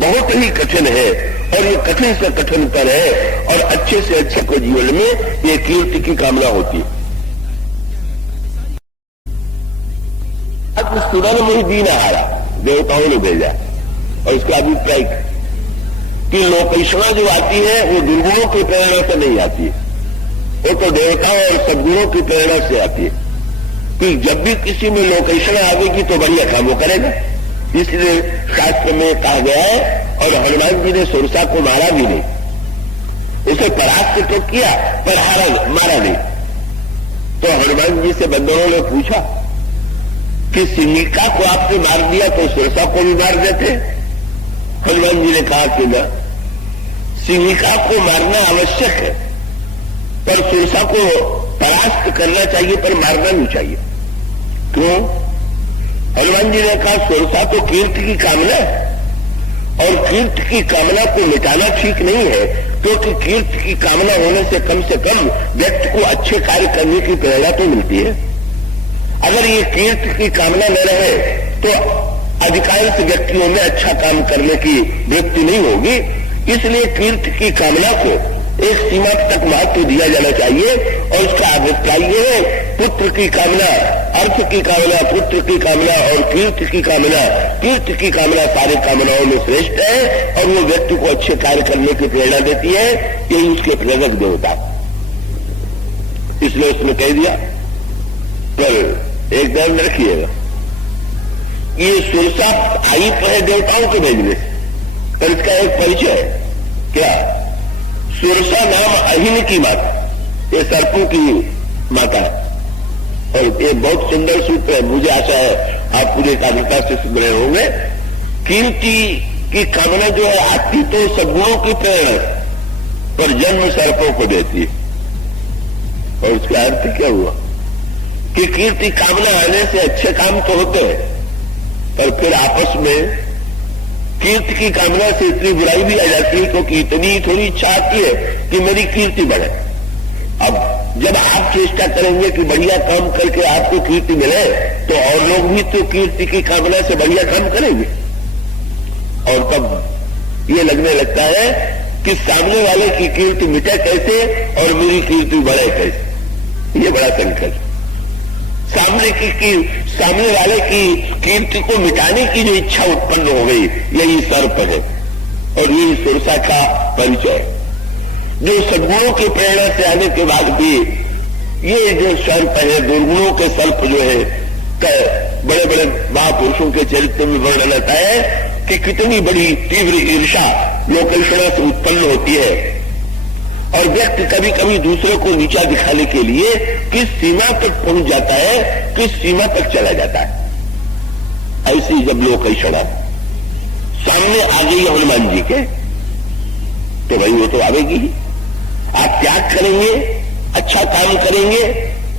बहुत ही कठिन है। और ये कठिन से कठिनतर है और अच्छे से अच्छे को जीवन में ये कीर्ति की कामना होती है। अब सुरन में ही दीन हारा देवताओं ने भेजा और इसका अभिप्राय कि लोकैषणा जो आती है वो दुर्गुणों की प्रेरणा से नहीं आती है, वो तो देवताओं और सद्गुणों की प्रेरणा से आती है। कि जब भी किसी में लोकैषणा आवेगी तो बढ़िया काम वो करेगा। इसलिए शास्त्र में कहा गया है। और हनुमान जी ने सुरसा को मारा भी नहीं, उसे परास्त तो किया पर मारा नहीं। तो हनुमान जी से बंदरों ने पूछा कि सिंहिका को आपने मार दिया तो सुरसा को भी मार देते। हनुमान जी ने कहा कि ना, सिंहिका को मारना आवश्यक है पर सुरसा को परास्त करना चाहिए पर मारना नहीं चाहिए। क्यों? हनुमान जी ने कहा सुरसा तो कीर्ति की कामना है और कीर्ति की कामना को मिटाना ठीक नहीं है, क्योंकि कीर्ति की कामना होने से कम व्यक्ति को अच्छे कार्य करने की प्रेरणा तो मिलती है। अगर ये कीर्ति की कामना न रहे तो अधिकांश व्यक्तियों में अच्छा काम करने की वृत्ति नहीं होगी। इसलिए कीर्ति की कामना को एक सीमा तक महत्व दिया जाना चाहिए। और उसका अभिप्राय ये है पुत्र की कामना अर्थ की कामना, पुत्र की कामना और कीर्ति की कामना। कीर्ति की कामना सारे कामनाओं में श्रेष्ठ है और वो व्यक्ति को अच्छे कार्य करने की प्रेरणा देती है। यही उसके प्रेरक देवता। इसलिए उसने कह दिया। पर एक ध्यान रखिएगा, ये सुरसा आई तो है देवताओं के भेजने से, पर इसका एक परिचय है। क्या? सुरसा नाम अहिन की माता, ये सर्पों की माता है। और ये बहुत सुंदर सूत्र है, मुझे आशा है आप पूरी एकाग्रता से सुन रहे होंगे। कीर्ति की कामना जो है आती तो सद्गुणों की प्रेरणा, पर जन्म सर्पों को देती है। और उसका अर्थ क्या हुआ कि कीर्ति कामना आने से अच्छे काम तो होते हैं, पर फिर आपस में कीर्ति की कामना से इतनी बुराई भी आ जाती है, क्योंकि इतनी थोड़ी इच्छा आती है कि मेरी कीर्ति बढ़े। अब जब आप चेष्टा करेंगे कि बढ़िया काम करके आपको कीर्ति मिले, तो और लोग भी तो कीर्ति की कामना से बढ़िया काम करेंगे। और तब ये लगने लगता है कि सामने वाले की कीर्ति मिटे कैसे और मेरी कीर्ति बढ़े कैसे। ये बड़ा संकट। सामने वाले की कीर्ति को मिटाने की जो इच्छा उत्पन्न हो गई, यही सर्प है और यही सुरसा का परिचय। जो सद्गुणों की प्रेरणा से आने के बाद भी ये जो सर्प है, दुर्गुणों के सर्प जो है, बड़े बड़े महापुरुषों के चरित्र में वर्णन आता है कि कितनी बड़ी तीव्र ईर्षा लोकेशना से उत्पन्न होती है। और व्यक्ति कभी कभी दूसरे को नीचा दिखाने के लिए किस सीमा तक पहुंच जाता है, किस सीमा तक चला जाता है। ऐसी जब लोकेशना सामने आ गई हनुमान जी के, तो भाई वो तो आवेगी ही। आप त्याग करेंगे, अच्छा काम करेंगे,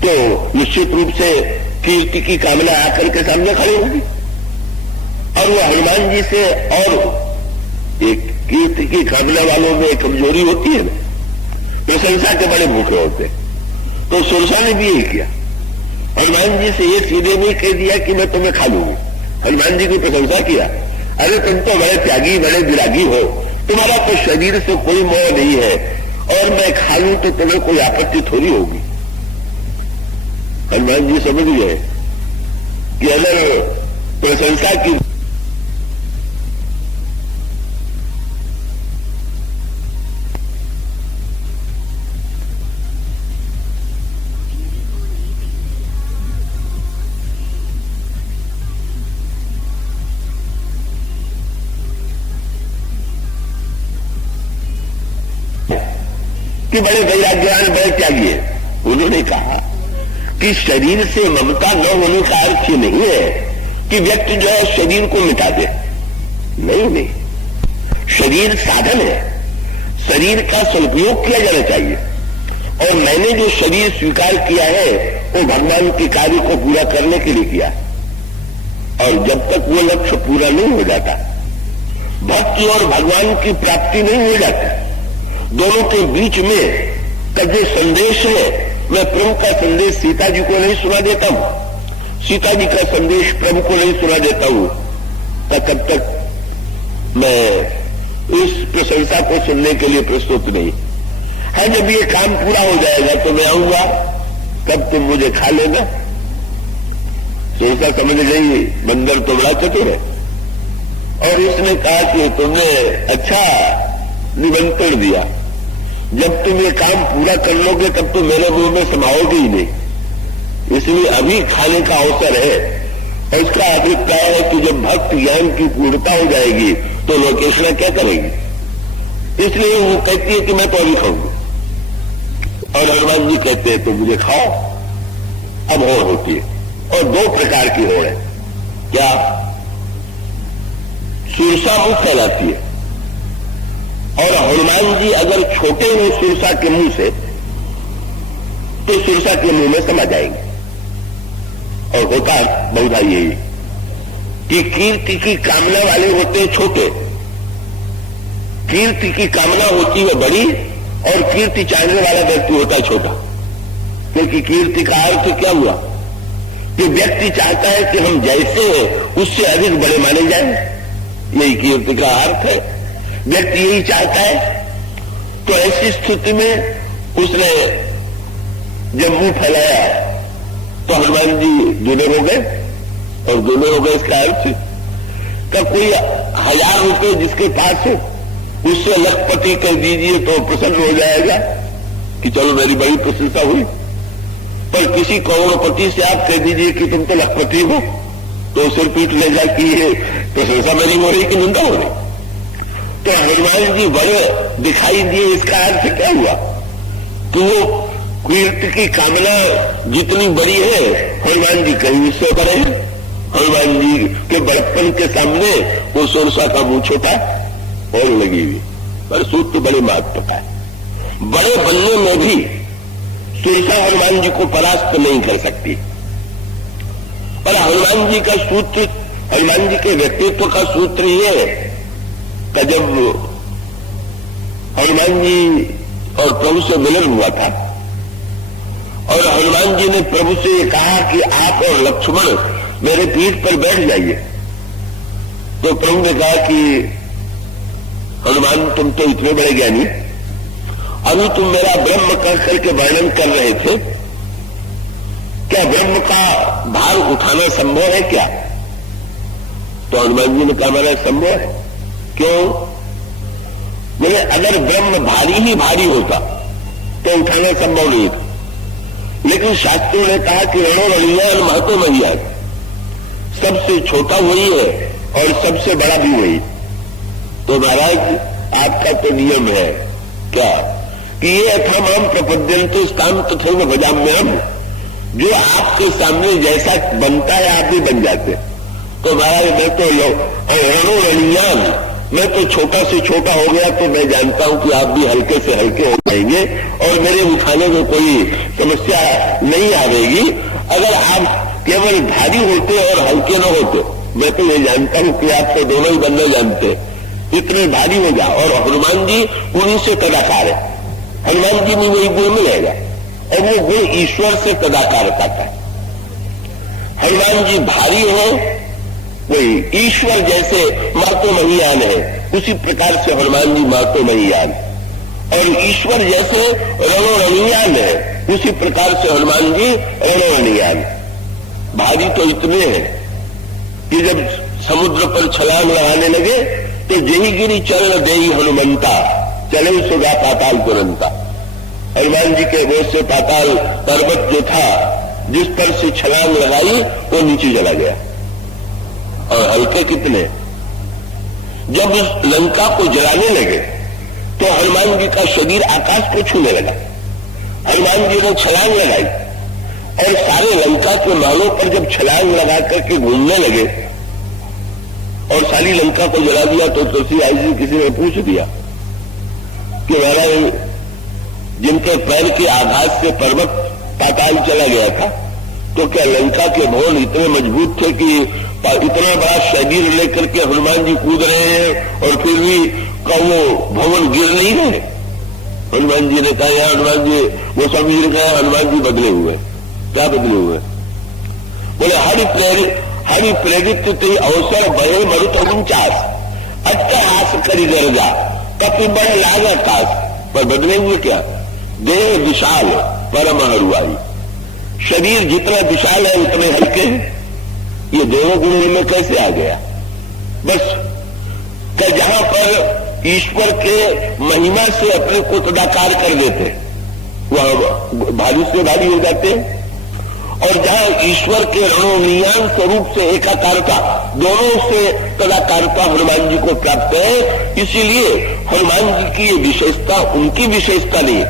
तो निश्चित रूप से कीर्ति की कामना आकर के सामने खड़ी होगी। और वो हनुमान जी से और एक कीर्ति की कामना वालों में कमजोरी होती है ना, प्रशंसा के बड़े भूखे होते। तो सुरसा ने भी यही किया, हनुमान जी से ये सीधे नहीं कह दिया कि मैं तुम्हें खा लूंगी। हनुमान जी की प्रशंसा किया, अरे तुम तो बड़े त्यागी, बड़े विरागी हो, तुम्हारा तो शरीर से कोई मोह नहीं है, और मैं खा लूं तो तुम्हें कोई आपत्ति थोड़ी होगी। हनुमान जी समझ गए कि अगर प्रशंसा की कि बड़े वैराग्यवान, बड़े त्यागी है। उन्होंने कहा कि शरीर से ममता न होने का अर्थ ये नहीं है कि व्यक्ति जो है शरीर को मिटा दे। नहीं, शरीर साधन है, शरीर का सदुपयोग किया जाना चाहिए। और मैंने जो शरीर स्वीकार किया है वो भगवान के कार्य को पूरा करने के लिए किया। और जब तक वो लक्ष्य पूरा नहीं हो जाता, भक्ति और भगवान की प्राप्ति नहीं हो जाती, दोनों के बीच में का जो संदेश है, मैं प्रभु का संदेश सीता जी को नहीं सुना देता हूं, सीता जी का संदेश प्रभु को नहीं सुना देता हूं, तब तक मैं इस प्रशंसा को सुनने के लिए प्रस्तुत नहीं है। जब ये काम पूरा हो जाएगा तो मैं आऊंगा, तब तुम मुझे खा लेना। सुरसा समझ गई बंदर तो बड़ा चतुर है, और इसने कहा कि तुमने अच्छा निमंत्रण दिया, जब तुम ये काम पूरा कर लोगे तब तो मेरे मुंह में समाओगे ही नहीं, इसलिए अभी खाने का अवसर है। और इसका अभिप्राय है कि जब भक्त ज्ञान की पूर्णता हो जाएगी तो लोकेशना क्या करेगी, इसलिए वो कहती है कि मैं तो अभी खाऊंगी। और हनुमान जी कहते हैं तो मुझे खाओ। अब होड़ होती है, और दो प्रकार की होड़ है। क्या? सुरसा मुख कहलाती है, और हनुमान जी अगर छोटे हो सुरसा के मुंह से तो सुरसा के मुंह में समा जाएंगे। और होता बहुधा यही कि कीर्ति की कामना वाले होते हैं छोटे, कीर्ति की कामना होती है बड़ी, और कीर्ति चाहने वाला व्यक्ति होता है छोटा। क्योंकि कीर्ति का अर्थ क्या हुआ कि व्यक्ति चाहता है कि हम जैसे हैं उससे अधिक बड़े माने जाएं, यही कीर्ति का अर्थ है। व्यक्ति यही चाहता है। तो ऐसी स्थिति में उसने जब मुंह फैलाया तो हनुमान जी दूल्हे हो गए, और दूल्हे हो गए इसका अर्थ का कोई 1000 रुपये जिसके पास है उससे लखपति कह दीजिए तो प्रसन्न हो जाएगा कि चलो मेरी बड़ी प्रशंसा हुई। पर किसी करोड़पति से आप कह दीजिए कि तुम तो लखपति हो, तो सिर पीट लेगा कि ये प्रशंसा मेरी हो रही कि निंदा हो रही। तो हनुमान जी बड़े दिखाई दिए, इसका अर्थ क्या हुआ कि वो कीर्ति की कामना जितनी बड़ी है हनुमान जी कहीं उससे बड़े हैं। हनुमान जी के बड़प्पन के सामने वो सुरसा का मुंह छोटा और लगी हुई, पर सूत्र बड़े महत्व का है। बड़े बनने में भी सुरसा हनुमान जी को परास्त नहीं कर सकती। पर हनुमान जी का सूत्र, हनुमान जी के व्यक्तित्व का सूत्र ये है कि जब हनुमान जी और प्रभु से मिलन हुआ था और हनुमान जी ने प्रभु से कहा कि आप और लक्ष्मण मेरे पीठ पर बैठ जाइए, तो प्रभु ने कहा कि हनुमान तुम तो इतने बड़े ज्ञानी, अभी तुम मेरा ब्रह्म कह करके वर्णन कर रहे थे, क्या ब्रह्म का भार उठाना संभव है क्या? तो हनुमान जी ने कहा मेरा संभव है। क्यों? बोले अगर ब्रह्म भारी ही भारी होता तो उठाना संभव नहीं था, लेकिन शास्त्रों ने कहा कि रणो रणियान महतो महियान, सबसे छोटा वही है और सबसे बड़ा भी वही। तो महाराज आपका तो नियम है क्या कि ये अथाम प्रपद्यंतो स्थान तथैव भजाम्यहम्, जो आपके सामने जैसा बनता है आप भी बन जाते। तो महाराज मैं तो रणो रणियान, मैं तो छोटा से छोटा हो गया, तो मैं जानता हूं कि आप भी हल्के से हल्के हो जाएंगे और मेरे उठाने में कोई समस्या नहीं आवेगी। अगर आप केवल भारी होते और हल्के न होते, मैं तो ये जानता हूं कि आप तो दोनों ही बनना जानते, इतने भारी हो जा। और हनुमान जी उन्हीं से तदाकार है, हनुमान जी में वही गुण मिलेगा और वो गुण ईश्वर से तदाकार पाता है। हनुमान जी भारी हो, वही ईश्वर जैसे मातो महियान है उसी प्रकार से हनुमान जी मातो महियान, और ईश्वर जैसे रणो रणियान है उसी प्रकार से हनुमान जी रणो रणियान। भारी तो इतने हैं कि जब समुद्र पर छलांग लगाने लगे तो जही गिरी चरण देही हनुमंता, चले सुगा पाताल तुरंता। हनुमान जी के बोझ से पाताल पर्वत जो था जिस पर से छलांग लगाई वो नीचे चला गया। और हल्के कितने, जब उस लंका को जलाने लगे तो हनुमान जी का शरीर आकाश को छूने लगा। हनुमान जी ने छलांग लगाई और सारे लंका के महलों पर जब छलांग लगा करके घूमने लगे और सारी लंका को जला दिया, तो तुलसीदास जी किसी ने पूछ दिया कि महाराज जिनके पैर के आघात से पर्वत पाताल चला गया था, तो क्या लंका के भवन इतने मजबूत थे कि इतना बड़ा शरीर लेकर के हनुमान जी कूद रहे हैं और फिर भी का वो भवन गिर नहीं रहे? हनुमान जी ने कहा यार हनुमान जी, वो स्वामी जी ने कहा हनुमान जी बदले हुए। क्या बदले हुए? बोले हरि प्रेरित ते अवसर बहे मरुत 49 अट्टहास करी दर्जा कपि बड़े लाग आकाश। पर बदले हुए क्या? देह विशाल परम हरुआई, शरीर जितना विशाल है उतने हल्के हैं। ये दोनों गुण में कैसे आ गया? बस कि जहां पर ईश्वर के महिमा से अपने को तदाकार कर देते वह भारी से भारी हो जाते हैं, और जहां ईश्वर के रणोनियान स्वरूप से एकाकारता, दोनों से तदाकारता हनुमान जी को प्राप्त है। इसीलिए हनुमान जी की ये विशेषता उनकी विशेषता नहीं है,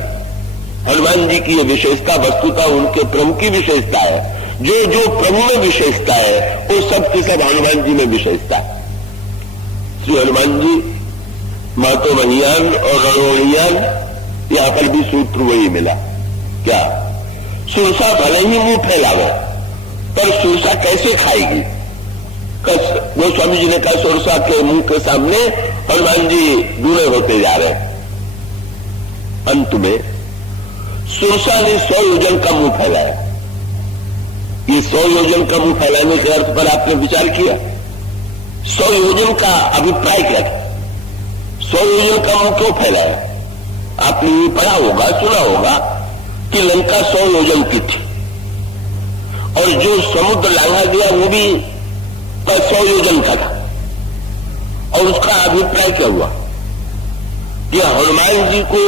हनुमान जी की ये विशेषता वस्तुतः उनके प्रभु की विशेषता है। जो जो प्रभु में विशेषता है वो सब के सब हनुमान जी में विशेषता। श्री हनुमान जी मातो महियान और रणोनियान, यहां पर भी सूत्र वही मिला। क्या? सुरसा भले ही मुंह फैलावे, पर सुरसा कैसे खाएगी? वो स्वामी जी ने कहा सुरसा के मुंह के सामने हनुमान जी दूरे होते जा रहे। अंत में सुरसा ने 100 योजन का मुंह फैलाया। ये 100 योजन का मुंह फैलाने के अर्थ पर आपने विचार किया? 100 योजन का अभिप्राय क्या था? 100 योजन का मुंह क्यों फैलाया? आपने ये पढ़ा होगा, सुना होगा कि लंका 100 योजन की थी और जो समुद्र लांघा गया वो भी 100 योजन का था। और उसका अभिप्राय क्या हुआ कि हनुमान जी को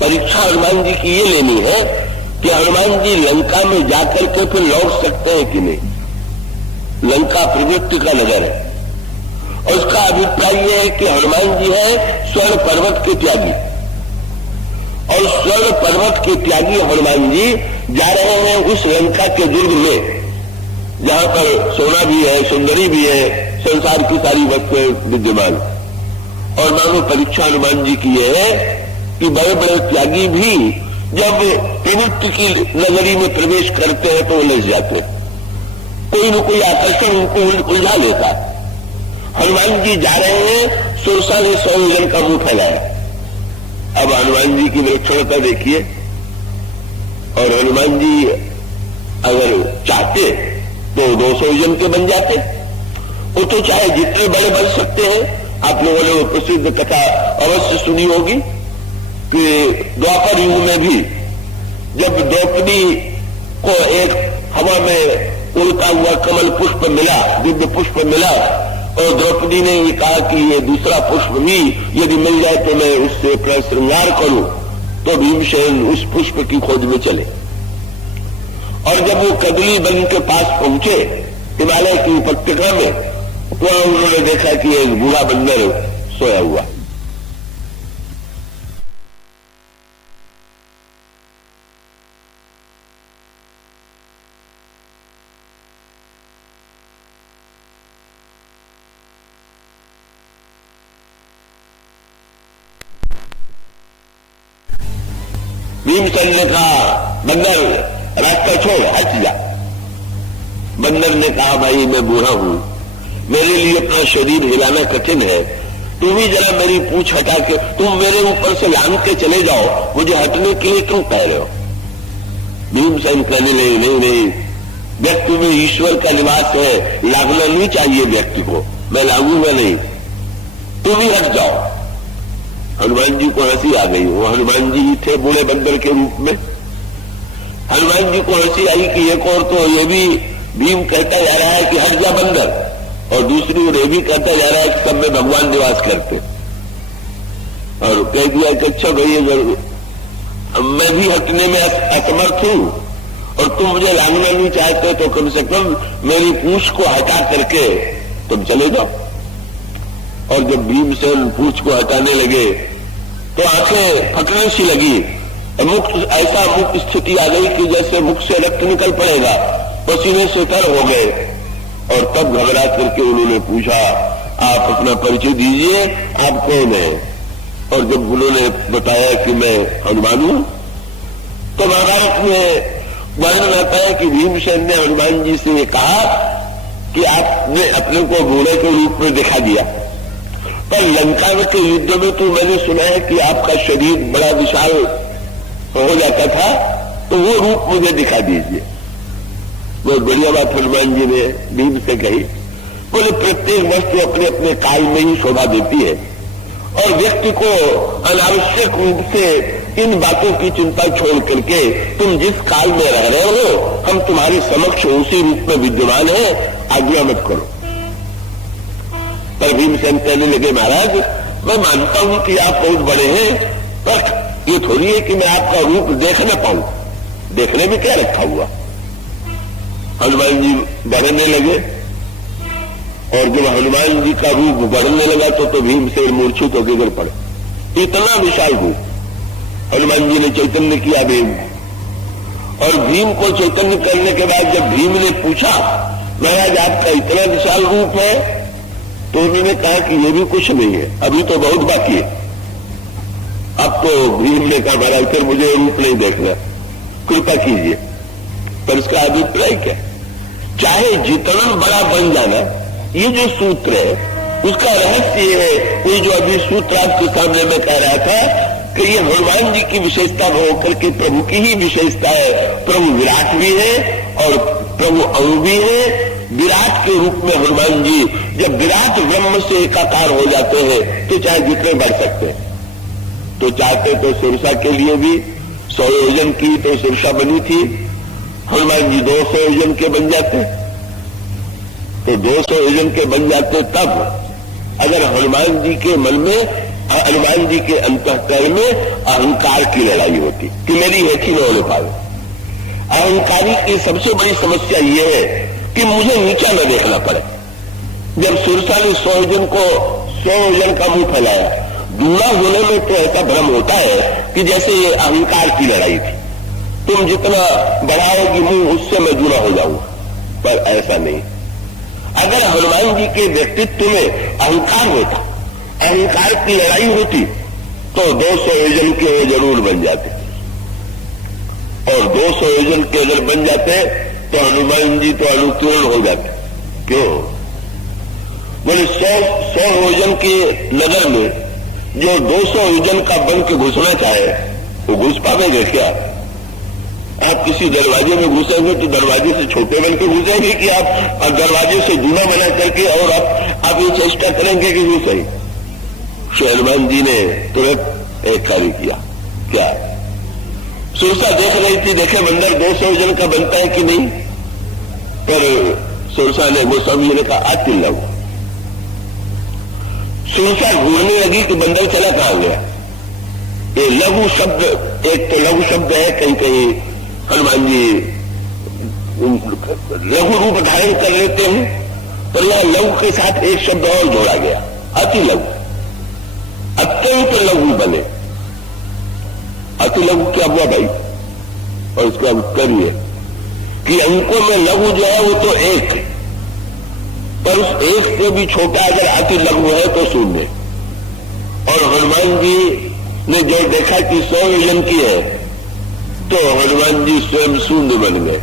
परीक्षा हनुमान जी की ये लेनी है कि हनुमान जी लंका में जाकर के फिर लौट सकते हैं कि नहीं। लंका प्रवृत्ति का नगर है और उसका अभिप्राय यह है कि हनुमान जी है स्वर्ण पर्वत के त्यागी, और स्वर्ण पर्वत के त्यागी हनुमान जी जा रहे हैं उस लंका के दुर्ग में जहां पर सोना भी है, सुंदरी भी है, संसार की सारी वस्तुएं विद्यमान। और मानो परीक्षा हनुमान जी की यह है कि बड़े बड़े त्यागी भी जब प्रवृत्ति की नगरी में प्रवेश करते हैं तो उलझ जाते हैं, कोई न कोई आकर्षण उनको उलझा लेता। हनुमान जी जा रहे हैं, सुरसा ने 100 योजन का मुंह फैलाया। अब हनुमान जी की विलक्षणता देखिए। और हनुमान जी अगर चाहते तो 200 योजन के बन जाते, वो तो चाहे जितने बड़े बन सकते हैं। आप लोगों ने वो प्रसिद्ध कथा अवश्य सुनी होगी कि द्वापर युग में भी जब द्रौपदी को एक हवा में उड़ता हुआ कमल पुष्प मिला, दिव्य पुष्प मिला, और द्रौपदी ने ये कहा कि ये दूसरा पुष्प भी यदि मिल जाए तो मैं उससे अपना श्रृंगार करूं, तो भीमसेन उस पुष्प की खोज में चले। और जब वो कदली वन के पास पहुंचे हिमालय की उपत्यका में, तो उन्होंने देखा कि एक बूढ़ा बंदर सोया हुआ। भीमसेन ने कहा बंदर रास्ता छोड़, हट जा। बंदर ने कहा भाई मैं बूढ़ा हूं, मेरे लिए अपना शरीर हिलाना कठिन है, तुम ही जरा मेरी पूंछ हटा के तुम मेरे ऊपर से लांघ के चले जाओ, मुझे हटने के लिए क्यों कह रहे हो। भीमसेन कहने लगे नहीं, व्यक्ति में ईश्वर का निवास है, लागना नहीं चाहिए व्यक्ति को, मैं लागूंगा नहीं, तुम ही हट जाओ। हनुमान जी को हंसी आ गई। वो हनुमान जी ही थे बूढ़े बंदर के रूप में। हनुमान जी को हंसी आई कि एक और तो ये भी भीम कहता जा रहा है कि हट जा बंदर, और दूसरी ओर ये भी कहता जा रहा है कि सब में भगवान निवास करते। और कह दिया कि अच्छा भाई अगर मैं भी हटने में असमर्थ हूं और तुम मुझे लांघना नहीं चाहते तो कम से कम मेरी पूंछ को हटा करके तुम चले जाओ। और जब भीमसेन पूंछ को हटाने लगे तो आंखें फटने सी लगी, ऐसा मुक्त स्थिति आ गई कि जैसे मुख से रक्त निकल पड़ेगा, पसीने से तर हो गए। और तब घबरा करके उन्होंने पूछा आप अपना परिचय दीजिए, आप कौन है। और जब उन्होंने बताया कि मैं हनुमान हूं, तो महाभारत में वर्णन आता है कि भीमसेन ने हनुमान जी से कहा कि आपने अपने को घोड़े के रूप में दिखा दिया, पर लंका के युद्ध में तो मैंने सुना है कि आपका शरीर बड़ा विशाल हो जाता था, तो वो रूप मुझे दिखा दीजिए। बहुत बढ़िया बात हनुमान जी ने भीम से कही। बोले प्रत्येक वस्तु अपने अपने काल में ही शोभा देती है, और व्यक्ति को अनावश्यक रूप से इन बातों की चिंता छोड़ करके तुम जिस काल में रह रहे हो, हम तुम्हारे समक्ष उसी रूप में विद्यमान है, आज्ञा मत करो। पर भीमसेन कहने लगे महाराज मैं मानता हूं कि आप बहुत बड़े हैं, पर ये थोड़ी है कि मैं आपका रूप देख न पाऊं, देखने में क्या रखा हुआ। हनुमान जी बढ़ने लगे, और जब हनुमान जी का रूप बढ़ने लगा तो भीमसेन मूर्छित होकर गिर पड़े। इतना विशाल रूप हनुमान जी ने चैतन्य किया भीम, और भीम को चैतन्य करने के बाद जब भीम ने पूछा महाराज आपका इतना विशाल रूप है, तो उन्होंने कहा कि ये भी कुछ नहीं है, अभी तो बहुत बाकी है। अब तो भीम ने कहा महाराज फिर मुझे रूप नहीं देखना, कृपा कीजिए। पर इसका अभिप्राय क्या, चाहे जितना बड़ा बन जाना, ये जो सूत्र है उसका रहस्य ये है, ये जो अभी सूत्र आपके सामने में कह रहा था कि ये हनुमान जी की विशेषता होकर के प्रभु की ही विशेषता है। प्रभु विराट भी है और प्रभु अणु भी है। विराट के रूप में हनुमान जी जब विराट ब्रह्म से एकाकार हो जाते हैं तो चाहे जितने बढ़ सकते हैं। तो चाहते तो सिरसा के लिए भी 100 योजन की तो सिरसा बनी थी, हनुमान जी 200 योजन के बन जाते, तो 200 योजन के बन जाते तब अगर हनुमान जी के मन में, हनुमान जी के अंतःकरण में अहंकार की लड़ाई होती कि मेरी हेठी न होने पाए। अहंकारी की सबसे बड़ी समस्या यह है कि मुझे नीचा न देखना पड़े। जब सुरसा ने 100 योजन का मुंह फैलाया, दूल्हा होने में तो ऐसा भ्रम होता है कि जैसे ये अहंकार की लड़ाई थी, तुम जितना बढ़ाओगी मुंह उससे मैं दूल्हा हो जाऊंगा, पर ऐसा नहीं। अगर हनुमान जी के व्यक्तित्व में अहंकार होता, अहंकार की लड़ाई होती, तो 200 योजन के वो जरूर बन जाते, और 200 योजन के अगर बन जाते तो हनुमान जी तो अनुत्तीर्ण हो जाते। क्यों? बोले 100 योजन के नगर में जो 200 योजन का बन के घुसना चाहे वो घुस पाएंगे क्या? आप किसी दरवाजे में घुसेंगे तो दरवाजे से छोटे बन के घुसेंगे कि आप दरवाजे से दूना बना करके और आप ये चेष्टा करेंगे कि घुसे? हनुमान जी ने तुरंत एक कार्य किया। क्या? सुरसा देख रही थी, देखे बंदर 200 योजन का बनता है कि नहीं, पर सुरसा ने, गोस्वामी ने कहा आती लघु। सुरसा ढूंढने लगी कि बंदर चला कहां गया। ये लघु शब्द, एक तो लघु शब्द है, कहीं कहीं हनुमान जी लघु रूप धारण कर लेते हैं, पर यह लघु के साथ एक शब्द और जोड़ा गया, अति लघु, अत्यंत लघु बने। अति लघु क्या हुआ भाई? और इसका उत्तर ये कि अंकों में लघु जो है वो तो एक, पर उस एक से भी छोटा अगर अति लघु है तो शून्य। और हनुमान जी ने जो देखा कि 100 योजन की है, तो हनुमान जी स्वयं शून्य बन गए।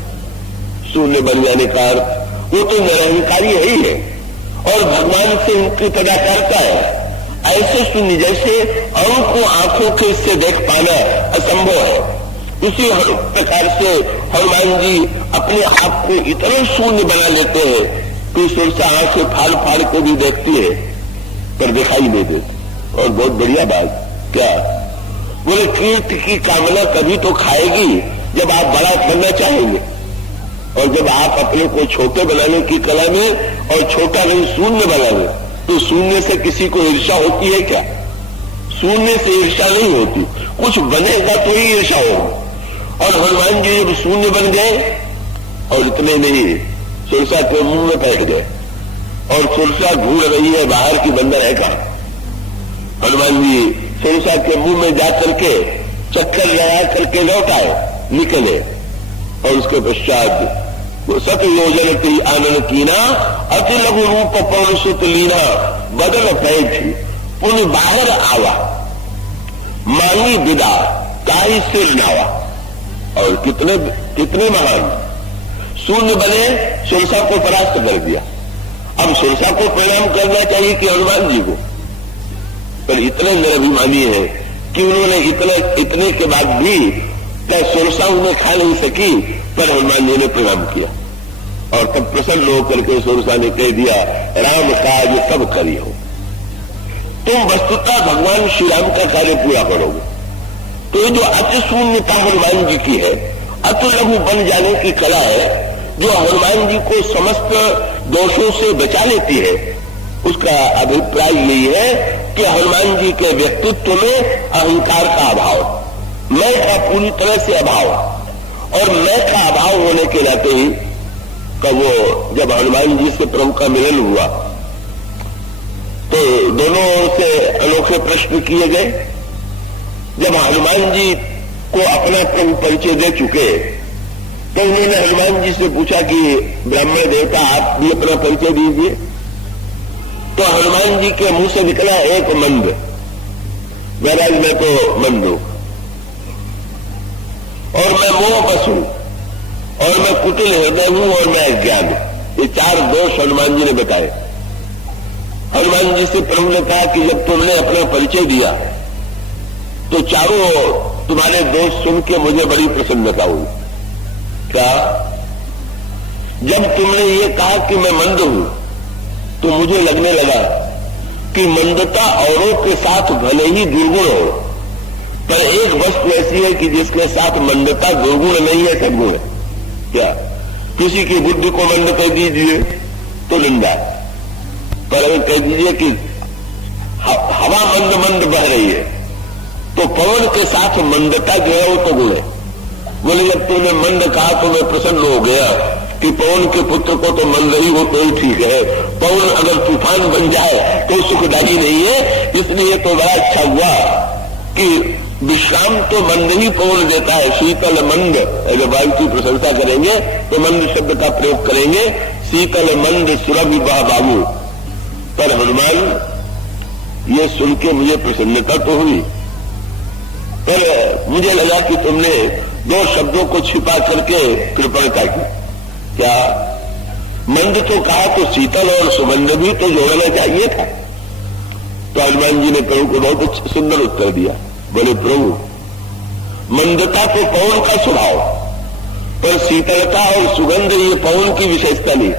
शून्य बन जाने का अर्थ वो तो निरहंकारी है ही है, और भगवान से उनकी पैदा करता है। ऐसे शून्य जैसे अंक को आंखों के इससे देख पाना असंभव है, उसी प्रकार से हनुमान जी अपने आप को इतना शून्य बना लेते हैं कि सुरसा आंखें फाड़ फाड़ के भी देखती है पर दिखाई नहीं देती। और बहुत बढ़िया बात क्या? बोले कीर्ति की कामना कभी तो खाएगी जब आप बड़ा बनना चाहेंगे, और जब आप अपने को छोटे बनाने की कला में और छोटा नहीं शून्य बनाने, तो शून्य से किसी को ईर्ष्या होती है क्या? शून्य से ईर्ष्या नहीं होती, कुछ बनेगा तो ही ईर्ष्या होगी। और हनुमान जी जब शून्य बन गए, और इतने नहीं, सुरसा के मुंह में बैठ गए, और सुरसा ढूंढ रही है बाहर की बंदर है कहां। हनुमान जी सुरसा के मुंह में जा करके चक्कर लगा करके लौट आए, निकले, और उसके पश्चात वो सत योजन की आनंद कीना, अति लघु रूप पौन सुत लीना, बदल पैठ पुण्य बाहर आवा, मांगी विदा ताही सिर नावा। और कितने महान शून्य बने, सुरसा को परास्त कर दिया। अब सुरसा को प्रणाम करना चाहिए कि हनुमान जी को, पर इतने निरभिमानी है कि उन्होंने इतने के बाद भी सुरसा उन्हें खा नहीं सकी, पर हनुमान जी ने प्रणाम किया। और तब प्रसन्न होकर के सुरसा ने कह दिया, राम काज सब करियो, तुम वस्तुतः भगवान श्री राम का कार्य पूरा करोगे। तो ये जो अति शून्यता हनुमान जी की है, अति लघु बन जाने की कला है, जो हनुमान जी को समस्त दोषों से बचा लेती है, उसका अभिप्राय यही है कि हनुमान जी के व्यक्तित्व में अहंकार का अभाव, मैं का पूरी तरह से अभाव, और मैं का अभाव होने के नाते ही का वो जब हनुमान जी से प्रभु का मिलन हुआ तो दोनों से अनोखे प्रश्न किए गए। जब हनुमान जी को अपना प्रभु परिचय दे चुके तो उन्होंने हनुमान जी से पूछा कि ब्राह्मण देवता आप भी अपना परिचय दीजिए। तो हनुमान जी के मुंह से निकला एक मंद, महाराज मैं तो मंद हूं, और मैं मोह बस हूं, और मैं कुटिल हृदय हूं, और मैं अज्ञान हूं। ये 4 दोष हनुमान जी ने बताए। हनुमान जी से प्रभु ने कहा कि जब तुमने अपना परिचय दिया तो चारों तुम्हारे दोष सुन के मुझे बड़ी प्रसन्नता हुई। क्या? जब तुमने ये कहा कि मैं मंद हूं तो मुझे लगने लगा कि मंदता औरों के साथ भले ही दुर्गुण हो, पर एक वस्तु ऐसी है कि जिसके साथ मंदता दुर्गुण नहीं है, सद्गुण है। क्या किसी की बुद्धि को मंद कह दीजिए तो निंदा, पर अगर कह दीजिए कि हवा मंद मंद बह रही है तो पवन के साथ मंदता जो है वो तो गुण है। बोले जब तूने मंद कहा तो मैं प्रसन्न हो गया कि पवन के पुत्र को तो मंद ही हो तो ही ठीक है, पवन अगर तूफान बन जाए तो सुखदायी नहीं है। इसलिए तो बड़ा अच्छा हुआ कि विश्राम तो मंद ही पवन देता है, शीतल मंद। अगर वायु की प्रशंसा करेंगे तो मंद शब्द का प्रयोग करेंगे, शीतल मंद सुरभि बह बाबू। पर हनुमान ये सुन के मुझे प्रसन्नता तो हुई, पर मुझे लगा कि तुमने दो शब्दों को छिपा करके कृपणता की। क्या मंद तो कहा तो शीतल और सुगंध भी तो जोड़ना चाहिए था। तो हनुमान जी ने प्रभु को बहुत सुंदर उत्तर दिया। बोले प्रभु मंदता तो पवन का स्वभाव, पर शीतलता और सुगंध ये पवन की विशेषता नहीं,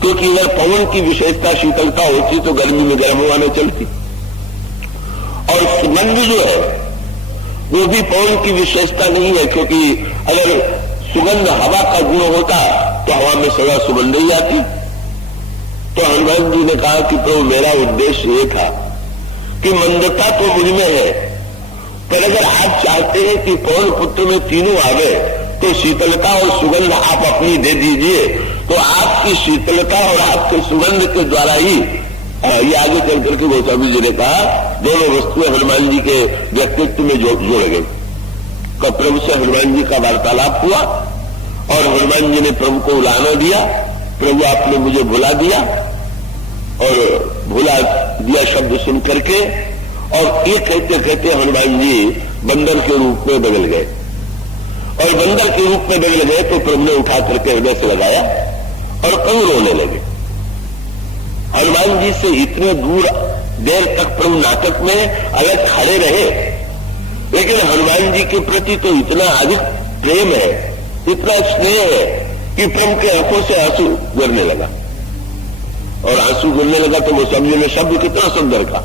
क्योंकि अगर पवन की विशेषता शीतलता होती तो गर्मी में गर्म हवा में चलती, और सुगंध जो है वो भी पवन की विशेषता नहीं है, क्योंकि अगर सुगंध हवा का गुण होता तो हवा में सदा सुगंध ही आती। तो हनुमान जी ने कहा कि प्रभु मेरा उद्देश्य ये था कि मंदता तो मुझ में है, पर अगर आप चाहते हैं कि पवन पुत्र में तीनों आवे तो शीतलता और सुगंध आप अपनी दे दीजिए, तो आपकी शीतलता और आपके सुगंध के द्वारा ही ये आगे चल करके गोस्वामी जी ने कहा दोनों वस्तुएं हनुमान जी के व्यक्तित्व में जोड़ गई। तो प्रभु से हनुमान जी का वार्तालाप हुआ और हनुमान जी ने प्रभु को उलाना दिया। प्रभु आपने मुझे भुला दिया, और भुला दिया शब्द सुन करके, और ये कहते कहते हनुमान जी बंदर के रूप में बदल गए, और बंदर के रूप में बदल गए तो प्रभु ने उठा करके हृदय से लगाया और प्रभु रोने लगे। हनुमान जी से इतने दूर देर तक प्रभु नाटक में अलग खड़े रहे, लेकिन हनुमान जी के प्रति तो इतना अधिक प्रेम है, इतना स्नेह है कि प्रभु के आंखों से आंसू गिरने लगा, और आंसू गिरने लगा तो वो समझने शब्द कितना सुंदर था।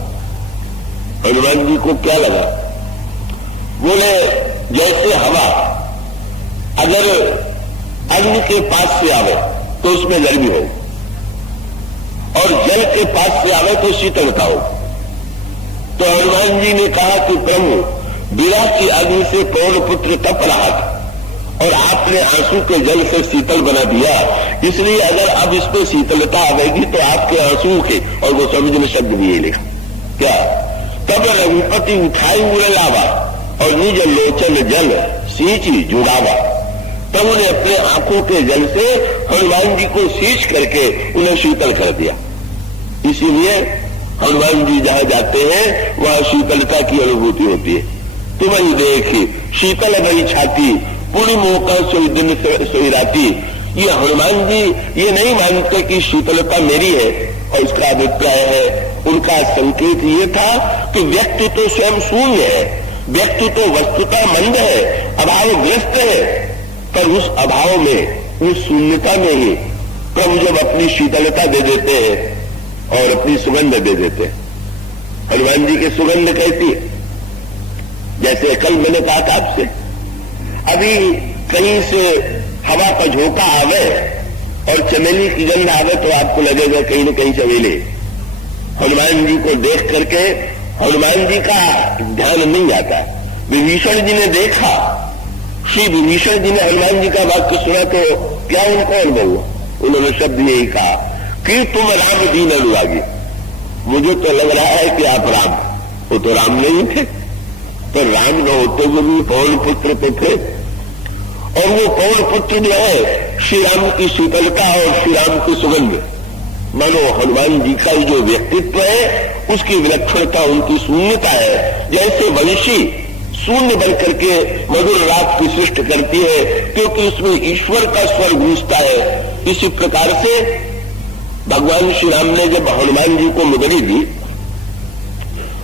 हनुमान जी को क्या लगा, बोले जैसे हवा अगर अग्नि के पास से आवे तो उसमें गर्मी हो, और जल के पास से आवे तो शीतलता हो। तो हनुमान जी ने कहा कि प्रभु विरह की अग्नि से पवन पुत्र तप रहा था, और आपने आंसू के जल से शीतल बना दिया, इसलिए अगर अब इसमें शीतलता आवेगी तो आपके आंसू के, और वो स्वामी जी ने शब्द भी ये लिखा क्या, तब रघुपति उठाई उड़े लावा और निज लोचन जल सींची जुड़ावा। तब उन्हें अपने आंखों के जल से हनुमान जी को सींच करके उन्हें शीतल कर दिया। इसीलिए हनुमान जी जहां जाते हैं वहां शीतलता की अनुभूति होती है। तुम्हें देखी शीतल भरी छाती पूरी मोका सोई दिन सोई राती। ये हनुमान जी ये नहीं मानते कि शीतलता मेरी है, और इसका अभिप्राय है उनका संकेत ये था कि व्यक्ति तो स्वयं शून्य है, व्यक्ति तो वस्तुतः मंद है, अभावग्रस्त है, पर उस अभाव में, उस शून्यता में ही प्रभु जब अपनी शीतलता दे देते हैं और अपनी सुगंध दे देते हैं। हनुमान जी की सुगंध कैसी है, जैसे कल मैंने कहा था आपसे, अभी कहीं से हवा का झोंका आवे और चमेली की गंध आवे तो आपको लगेगा कहीं न कहीं चमेली। हनुमान जी को देख करके हनुमान जी का ध्यान नहीं आता। विभीषण जी ने देखा, श्री विभीषण जी ने हनुमान जी का वाक्य सुना तो क्या उनको अनुभव हुआ? उन्होंने शब्द यही कहा कि तुम राम दीन अनुरागी। मुझे तो लग रहा है कि आप राम, वो तो राम नहीं थे, तो राम न होते हुए भी पवन पुत्र तो थे, और वो पवन पुत्र जो है श्री राम की शीतलता और श्री राम की सुगंध। मानो हनुमान जी का जो व्यक्तित्व है उसकी विलक्षणता उनकी शून्यता है। जैसे वंशी शून्य बन करके मधुर राग की सृष्टि करती है क्योंकि उसमें ईश्वर का स्वर गूंजता है, इसी प्रकार से भगवान श्री राम ने जब हनुमान जी को मुदरी दी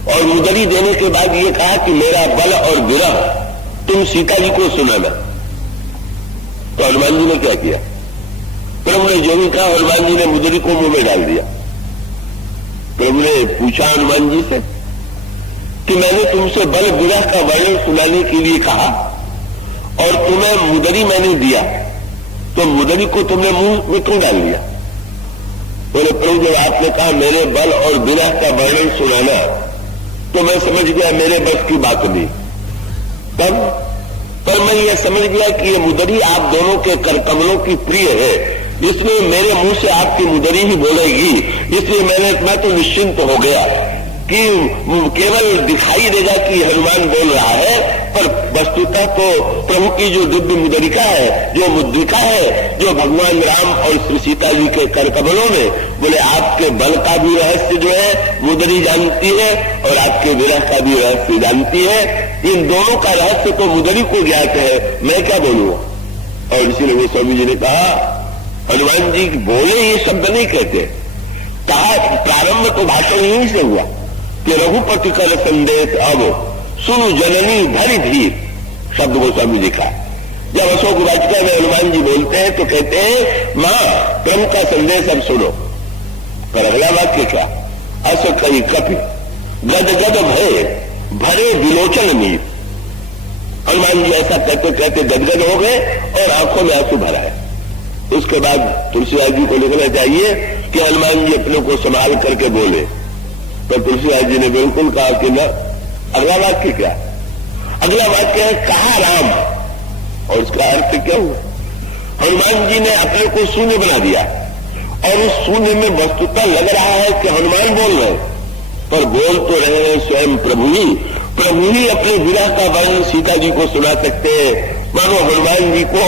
और मुदरी देने के बाद ये कहा कि मेरा बल और विरह तुम सीता जी को सुनाना, तो हनुमान जी ने क्या किया? प्रभु ने जो भी कहा हनुमान जी ने मुदरी को मुंह में डाल दिया। प्रभु ने पूछा हनुमान जी से कि मैंने तुमसे बल विरह का वर्णन सुनाने के लिए कहा और तुम्हें मुदरी मैंने दिया, तो मुदरी को तुमने मुंह में क्यों डाल दिया? बोले प्रभु जब आपने कहा मेरे बल और विरह का वर्णन सुनाना, तो मैं समझ गया मेरे बस की बात नहीं। तब पर मैं ये समझ गया कि ये मुदरी आप दोनों के करकमलों की प्रिय है, इसलिए मेरे मुंह से आपकी मुदरी ही बोलेगी, इसलिए मैं तो निश्चिंत हो गया कि केवल दिखाई देगा कि हनुमान बोल रहा है, पर वस्तुतः तो प्रभु की जो दिव्य मुद्रिका है, जो मुद्रिका है, जो भगवान राम और श्री सीता जी के करकमलों में, बोले आपके बल का भी रहस्य जो है मुदरी जानती है और आपके विरह का भी रहस्य जानती है। इन दोनों का रहस्य तो मुदरी को ज्ञात है, मैं क्या बोलूंगा? और इसीलिए वो स्वामी जी ने कहा, हनुमान जी बोले ये शब्द नहीं कहते, कहा प्रारंभ तो भाषण यहीं से हुआ कि रघुपति कर संदेश अब सुनु जननी धरि धीर, शब्द गोस्वामी जी का। जब अशोक वाटिका में हनुमान जी बोलते हैं तो कहते हैं मां प्रभु का संदेश अब सुनो। पर अगला वाक्य क्या? अस कई कपि गद गद भय भरे विलोचन नीर। हनुमान जी ऐसा कहते कहते गदगद हो गए और आंखों में आंसू भरा है। उसके बाद तुलसीदास जी को लिखना चाहिए कि हनुमान जी अपने को संभाल करके बोले, तो तुलसीदास जी ने बिल्कुल कहा कि न। अगला वाक्य क्या? अगला वाक्य है कहा राम, और उसका अर्थ क्या हुआ? हनुमान जी ने अपने को शून्य बना दिया और उस शून्य में वस्तुतः लग रहा है कि हनुमान बोल रहे, पर बोल तो रहे हैं स्वयं प्रभु ही अपने विरह का वर्णन सीता जी को सुना सकते हैं। मानो हनुमान जी को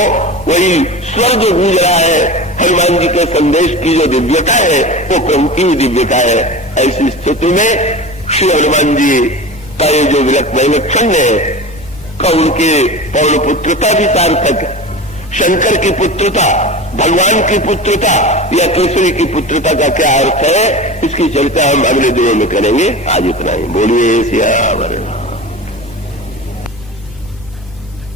वही स्वर्ग गूंज रहा है। हनुमान जी के संदेश की जो दिव्यता है वो प्रभु की ही दिव्यता है। ऐसी स्थिति में श्री हनुमान जी का ये जो विलक्षण है का उनकी पौन पुत्रता भी सार्थक है। शंकर की पुत्रता, भगवान की पुत्रता या केसरी की पुत्रता का क्या अर्थ है, इसकी चर्चा हम अगले दिनों में करेंगे। आज इतना ही। बोलिए सिया